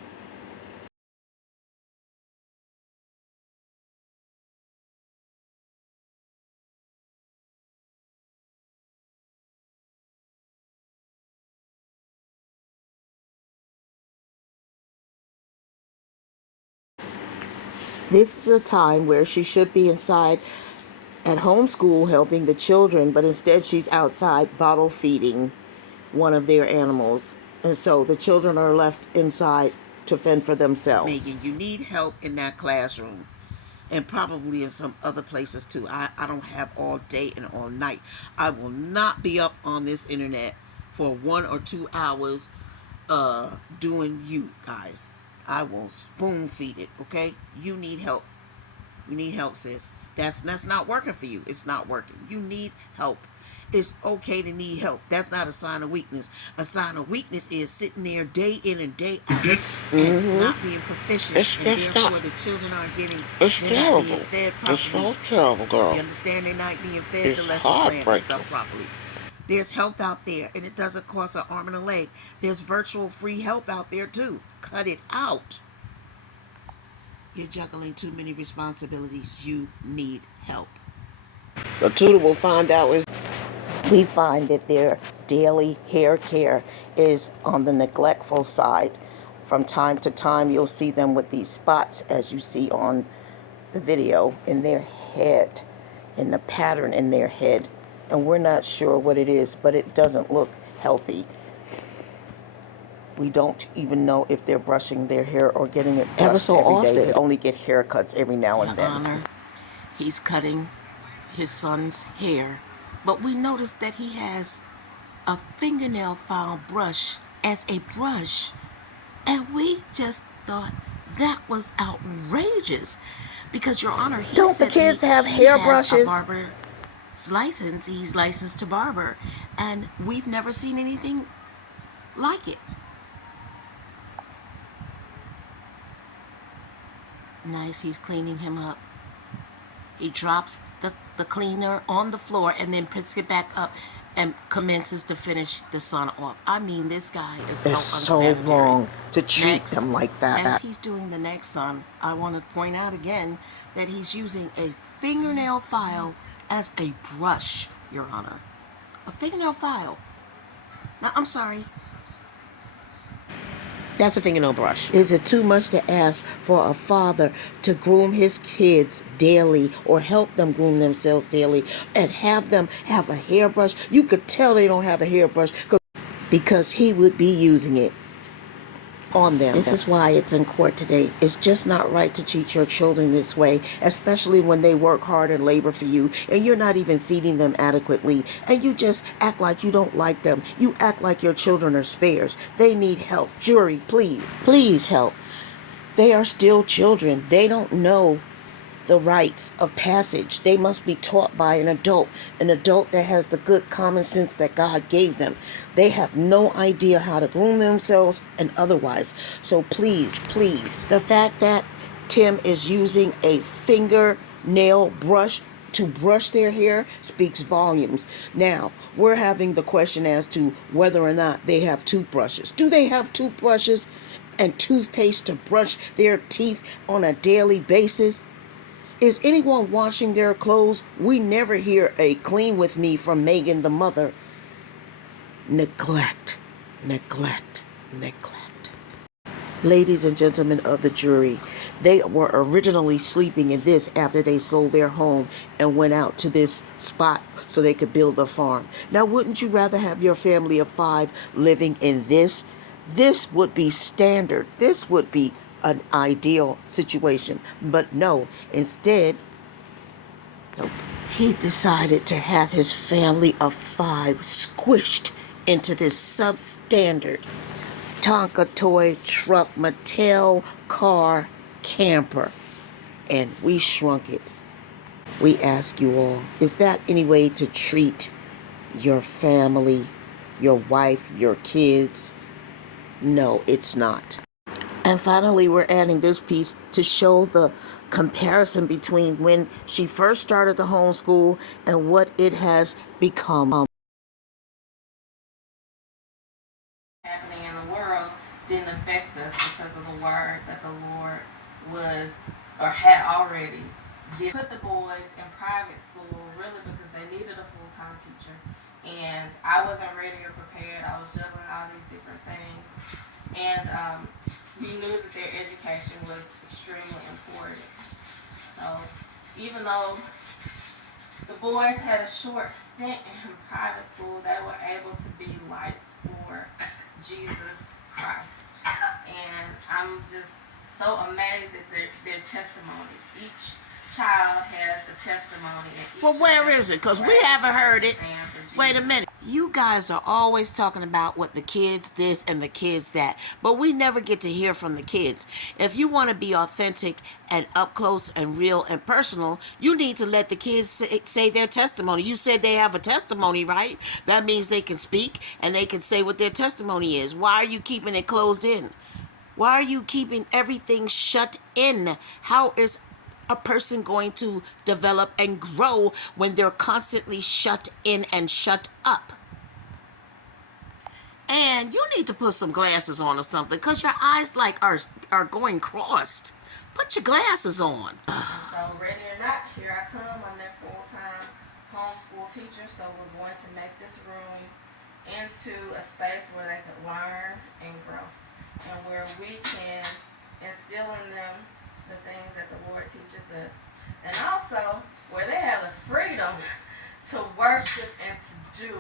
This is a time where she should be inside at homeschool helping the children, but instead she's outside bottle feeding one of their animals. And so the children are left inside to fend for themselves. Megan, you need help in that classroom. And probably in some other places too. I don't have all day and all night. I will not be up on this internet for 1 or 2 hours doing you guys. I will spoon feed it, okay? You need help. You need help, sis. That's not working for you. It's not working. You need help. It's okay to need help. That's not a sign of weakness. A sign of weakness is sitting there day in and day out and not being proficient. And therefore the children aren't getting, they're not being fed properly. It's so terrible, girl. You understand? They're not being fed the It's lesson plan and heartbreaking. stuff properly. There's help out there, and it doesn't cost an arm and a leg. There's virtual free help out there too. Cut it out. You're juggling too many responsibilities. You need help. The tutor will find out is we find that their daily hair care is on the neglectful side. From time to time, you'll see them with these spots, as you see on the video, in their head, in the pattern in their head. And we're not sure what it is, but it doesn't look healthy. We don't even know if they're brushing their hair or getting it brushed every day. They only get haircuts every now and then. Honor, he's cutting his son's hair, but we noticed that he has a fingernail file brush as a brush, and we just thought that was outrageous because, Your Honor, he Don't the said kids have he hair has brushes? a barber's license. He's licensed to barber, and we've never seen anything like it. Nice, he's cleaning him up. He drops the cleaner on the floor and then picks it back up and commences to finish the son off. I mean, this guy is It's so so unsanitary. wrong to treat Next, them like that. as he's doing the next son, I want to point out again that he's using a fingernail file as a brush, Your Honor. A fingernail file. Now, I'm sorry. That's a fingernail brush. Is it too much to ask for a father to groom his kids daily or help them groom themselves daily and have them have a hairbrush? You could tell they don't have a hairbrush because he would be using it on them. This is why it's in court today. It's just not right to treat your children this way, especially when they work hard and labor for you and you're not even feeding them adequately and you just act like you don't like them. You act like your children are spares. They need help. Jury, please help. They are still children. They don't know the rites of passage. They must be taught by an adult that has the good common sense that God gave them. They have no idea how to groom themselves and otherwise. So please, the fact that Tim is using a fingernail brush to brush their hair speaks volumes. Now, we're having the question as to whether or not they have toothbrushes. Do they have toothbrushes and toothpaste to brush their teeth on a daily basis? Is anyone washing their clothes? We never hear a clean with me from Megan the mother. Neglect. Ladies and gentlemen of the jury, they were originally sleeping in this after they sold their home and went out to this spot so they could build a farm. Now, wouldn't you rather have your family of 5 living in this? This would be standard. This would be an ideal situation. But no, instead, nope. He decided to have his family of 5 squished into this substandard Tonka toy truck Mattel car camper. And we shrunk it. We ask you all, is that any way to treat your family, your wife, your kids? No, it's not. And finally, we're adding this piece to show the comparison between when she first started the homeschool and what it has become. Happening in the world didn't affect us because of the word that the Lord was or had already given. Put the boys in private school really because they needed a full-time teacher, and I wasn't ready or prepared. I was juggling all these different things. And we knew that their education was extremely important. So even though the boys had a short stint in private school, they were able to be lights for Jesus Christ. And I'm just so amazed at their testimonies. Each child has a testimony. Well, where is it? Because we haven't heard it. Wait a minute. You guys are always talking about what the kids this and the kids that, but we never get to hear from the kids. If you want to be authentic and up close and real and personal, you need to let the kids say their testimony. You said they have a testimony, right? That means they can speak and they can say what their testimony is. Why are you keeping it closed in? Why are you keeping everything shut in? How is a person going to develop and grow when they're constantly shut in and shut up? And you need to put some glasses on or something because your eyes like are going crossed. Put your glasses on. So ready or not, here I come. I'm their full-time homeschool teacher, so we're going to make this room into a space where they can learn and grow, and where we can instill in them the things that the Lord teaches us, and also where they have the freedom to worship and to do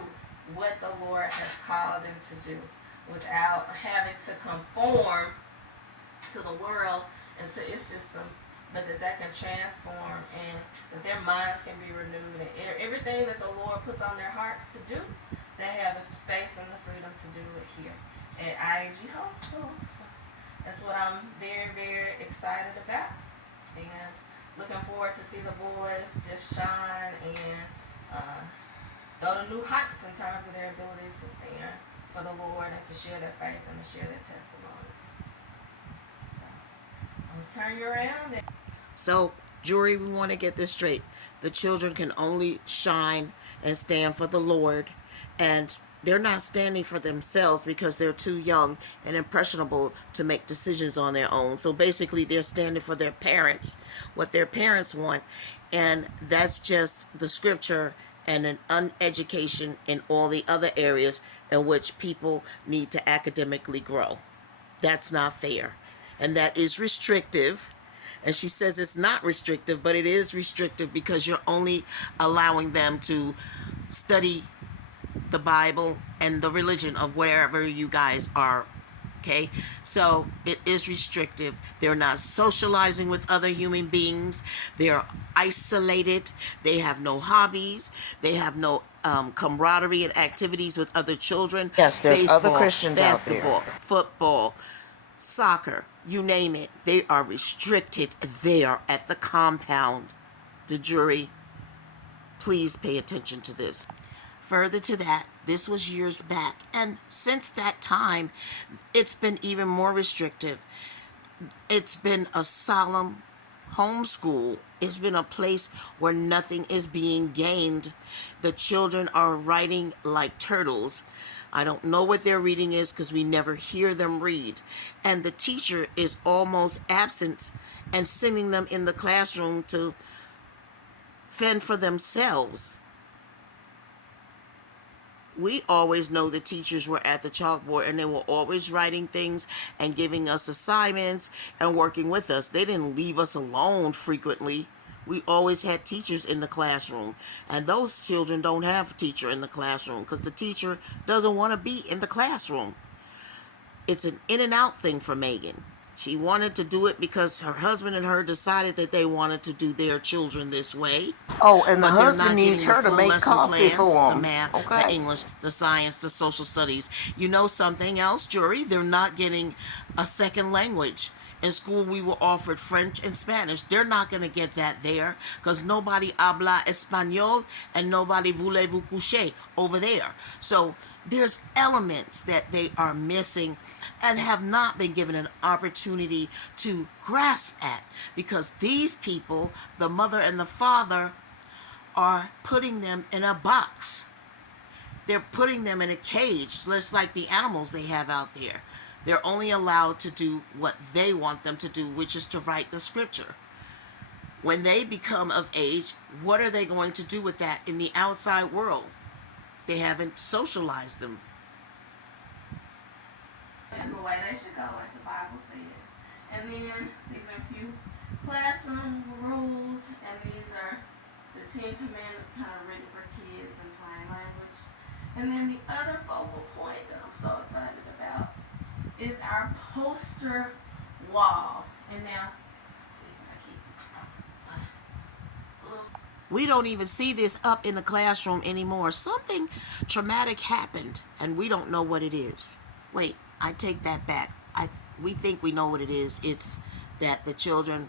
what the Lord has called them to do without having to conform to the world and to its systems, but that they can transform and that their minds can be renewed, and everything that the Lord puts on their hearts to do, they have the space and the freedom to do it here at IAG Homeschool. So that's what I'm very, very excited about, and looking forward to see the boys just shine and go to new heights in terms of their abilities to stand for the Lord and to share their faith and to share their testimonies. So I'm gonna turn you around. So, jury, we want to get this straight. The children can only shine and stand for the Lord and they're not standing for themselves because they're too young and impressionable to make decisions on their own. So basically, they're standing for their parents, what their parents want, and that's just the scripture and an uneducation in all the other areas in which people need to academically grow. That's not fair, and that is restrictive. And she says it's not restrictive, but it is restrictive because you're only allowing them to study the Bible and the religion of wherever you guys are. Okay, so it is restrictive. They're not socializing with other human beings. They're isolated. They have no hobbies. They have no camaraderie and activities with other children. Yes, there's Baseball, other Christians out there. basketball, football, soccer, you name it. They are restricted there at the compound. The jury, please pay attention to this. Further to that, this was years back, and since that time, it's been even more restrictive. It's been a solemn homeschool. It's been a place where nothing is being gained. The children are writing like turtles. I don't know what their reading is because we never hear them read. And the teacher is almost absent and sending them in the classroom to fend for themselves. We always know the teachers were at the chalkboard and they were always writing things and giving us assignments and working with us. They didn't leave us alone frequently. We always had teachers in the classroom, and those children don't have a teacher in the classroom because the teacher doesn't want to be in the classroom. It's an in and out thing for Megan. She wanted to do it because her husband and her decided that they wanted to do their children this way. Oh, and the But they're husband not needs getting her the to full make lesson coffee plans, for the him. math, Okay. the English, the science, the social studies. You know something else, jury? They're not getting a second language. In school, we were offered French and Spanish. They're not going to get that there because nobody habla español and nobody voulez-vous coucher over there. So there's elements that they are missing and have not been given an opportunity to grasp at because these people, the mother and the father, are putting them in a box. They're putting them in a cage, just like the animals they have out there. They're only allowed to do what they want them to do, which is to write the scripture. When they become of age, what are they going to do with that in the outside world? They haven't socialized them. And the way they should go, like the Bible says. And then these are a few classroom rules, and these are the 10 Commandments kind of written for kids in plain language. And then the other focal point that I'm so excited about is our poster wall. And now, let's see if I keep. We don't even see this up in the classroom anymore. Something traumatic happened, and we don't know what it is. Wait, I take that back. We think we know what it is. It's that the children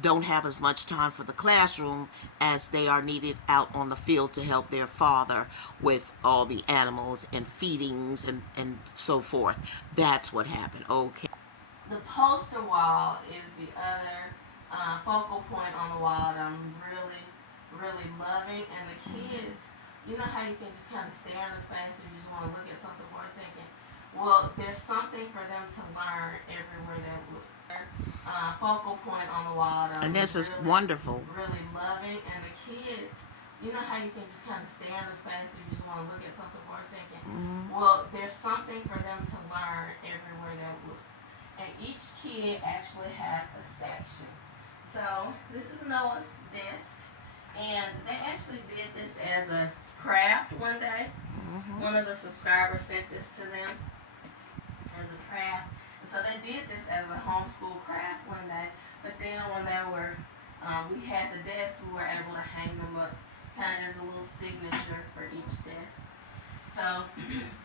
don't have as much time for the classroom as they are needed out on the field to help their father with all the animals and feedings and so forth. That's what happened. Okay. The poster wall is the other focal point on the wall that I'm really loving. And the kids, you know how you can just kind of stare in the space and you just want to look at something for a second? Well, there's something for them to learn everywhere they look. Focal point on the wall. And this is wonderful. Really loving. And the kids, you know how you can just kind of stare in the space and you just want to look at something for a second? Well, there's something for them to learn everywhere they look. And each kid actually has a section. So this is Noah's desk. And they actually did this as a craft one day. One of the subscribers sent this to them as a craft. And so they did this as a homeschool craft one day. But then when they were, we had the desks, we were able to hang them up kind of as a little signature for each desk. So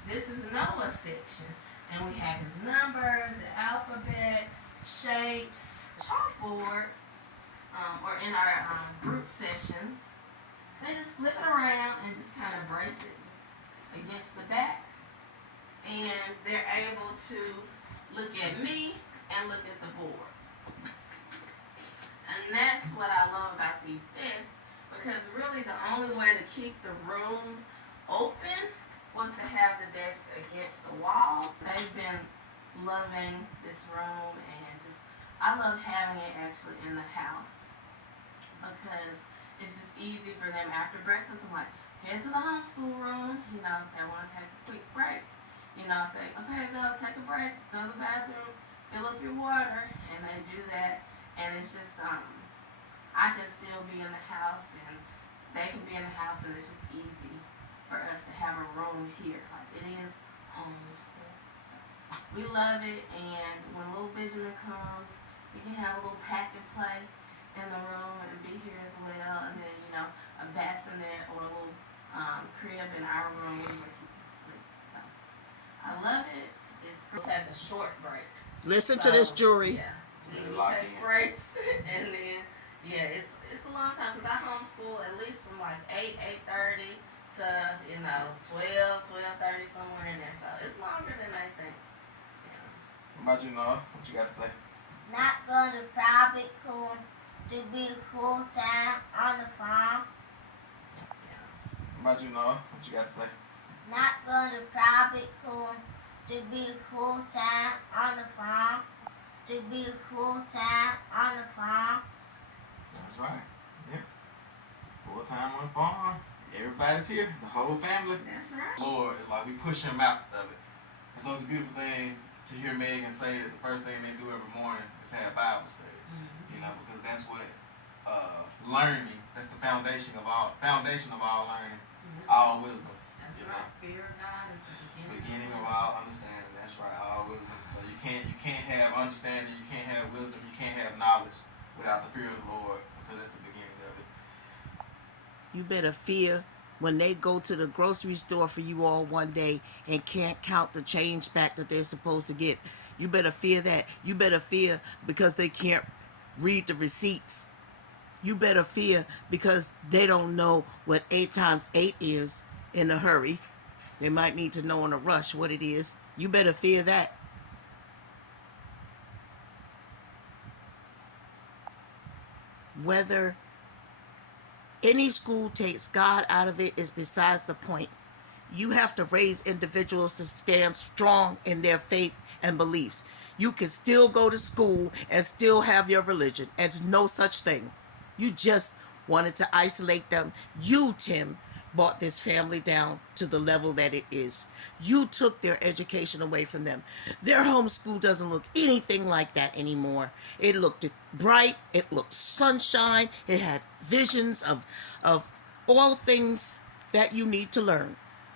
this is Noah's section. And we have his numbers, the alphabet, shapes, chalkboard, or in our group sessions. They just flip it around and just kind of brace it just against the back. And they're able to look at me and look at the board. And that's what I love about these desks, because really the only way to keep the room open was to have the desk against the wall. They've been loving this room, and just I love having it actually in the house because it's just easy for them after breakfast. I'm like, head to the homeschool room, you know, if they want to take a quick break. You know, say, okay, go take a break, go to the bathroom, fill up your water, and they do that. And it's just, I can still be in the house, and they can be in the house, and it's just easy for us to have a room here. Like, it is homeschool. So we love it, and when little Benjamin comes, he can have a little pack and play in the room and be here as well. And then, you know, a bassinet or a little crib in our room where he can sleep. So I love it. Let's have a short break. Listen to this, jury. Yeah, we take breaks, and then it's a long time because I homeschool at least from like 8:30 to 12:30 somewhere in there. So it's longer than they think. What about you, Noah? What you got to say? Not going to private school to be full time on the farm. What about you, Noah? What you got to say? Not going to private school to be full time on the farm. To be full time on the farm. That's right. Yeah. Full time on the farm. Everybody's here. The whole family. That's right. Lord, it's like we push him out of it. And so it's a beautiful thing to hear Megan say that the first thing they do every morning is have Bible study. You know, because that's what learning. That's the foundation of all learning, all wisdom. That's right. Fear of God is the Beginning of all understanding. That's right, all wisdom. So you can't have understanding, you can't have wisdom, you can't have knowledge without the fear of the Lord, because that's the beginning of it. You better fear when they go to the grocery store for you all one day and can't count the change back that they're supposed to get. You better fear that. You better fear because they can't read the receipts. You better fear because they don't know what 8 times 8 is in a hurry. They might need to know in a rush what it is. You better fear that. Whether any school takes God out of it is besides the point. You have to raise individuals to stand strong in their faith and beliefs. You can still go to school and still have your religion. It's no such thing. You just wanted to isolate them. You, Tim, brought this family down to the level that it is. You took their education away from them. Their homeschool doesn't look anything like that anymore. It looked bright. It looked sunshine. It had visions of all things that you need to learn.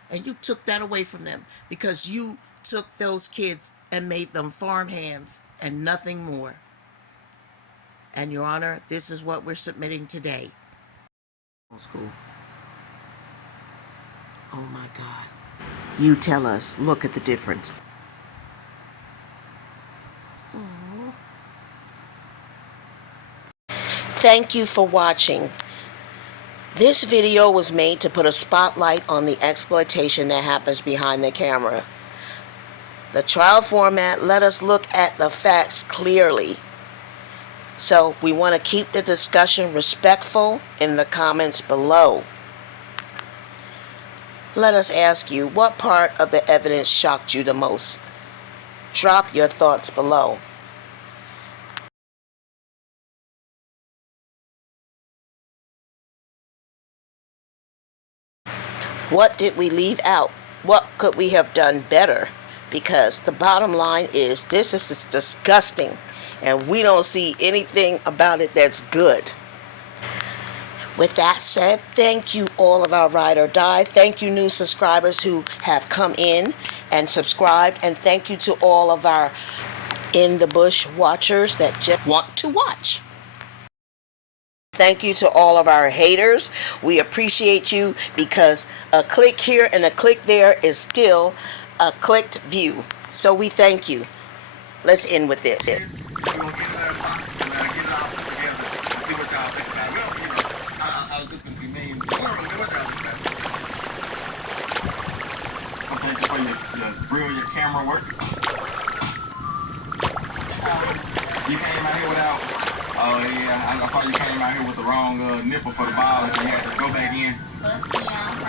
And you took that away from them because you took those kids and made them farm hands and nothing more. And Your Honor, this is what we're submitting today. School. Oh my God. You tell us, look at the difference. Aww. Thank you for watching. This video was made to put a spotlight on the exploitation that happens behind the camera. The trial format let us look at the facts clearly. So we want to keep the discussion respectful in the comments below. Let us ask you, what part of the evidence shocked you the most? Drop your thoughts below. What did we leave out? What could we have done better? Because the bottom line is, this is disgusting, and we don't see anything about it that's good. With that said, thank you all of our ride or die. Thank you new subscribers who have come in and subscribed. And thank you to all of our in the bush watchers that just want to watch. Thank you to all of our haters. We appreciate you because a click here and a click there is still a clicked view. So we thank you. Let's end with this. We're going to get it out of box and get it all put together and see what y'all think about it. Well, you know, I was just going to be mean. What y'all think about it? I thank you for your brilliant camera work. You came out here without, oh yeah, I saw you came out here with the wrong nipple for the ball and you had to go back in. Bust me out.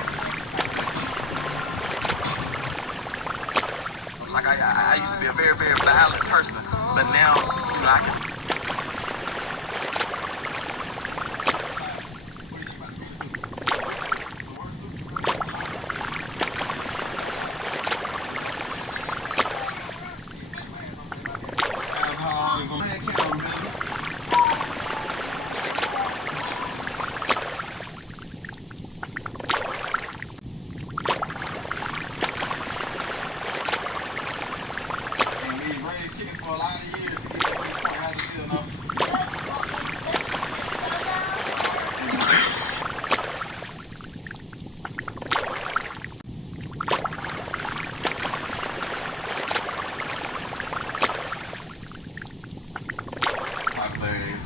Like I used to be a very, very violent person, but now, I can. Chickens for a lot of years to get to this point. How's it feel, no?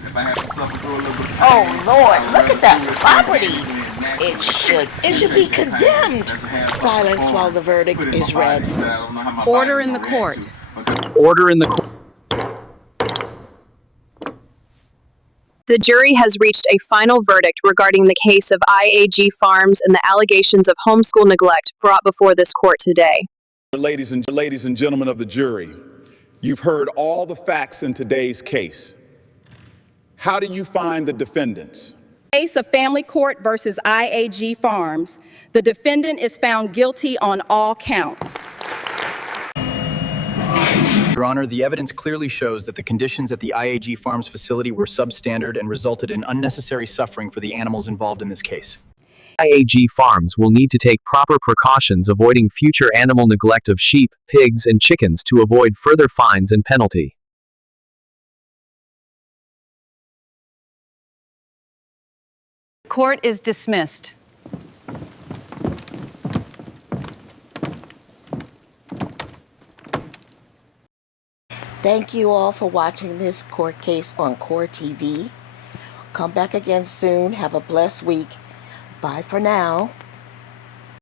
If I have to suffer through a little bit of pain, Oh Lord, look at that property. It should be condemned. Silence while the verdict is read. Order in the court. Order in the court. The jury has reached a final verdict regarding the case of IAG Farms and the allegations of homeschool neglect brought before this court today. Ladies and gentlemen of the jury, you've heard all the facts in today's case. How do you find the defendants? Case of Family Court versus IAG Farms. The defendant is found guilty on all counts. Your Honor, the evidence clearly shows that the conditions at the IAG Farms facility were substandard and resulted in unnecessary suffering for the animals involved in this case. IAG Farms will need to take proper precautions avoiding future animal neglect of sheep, pigs, and chickens to avoid further fines and penalty. Court is dismissed. Thank you all for watching this court case on COURTv. Come back again soon. Have a blessed week. Bye for now.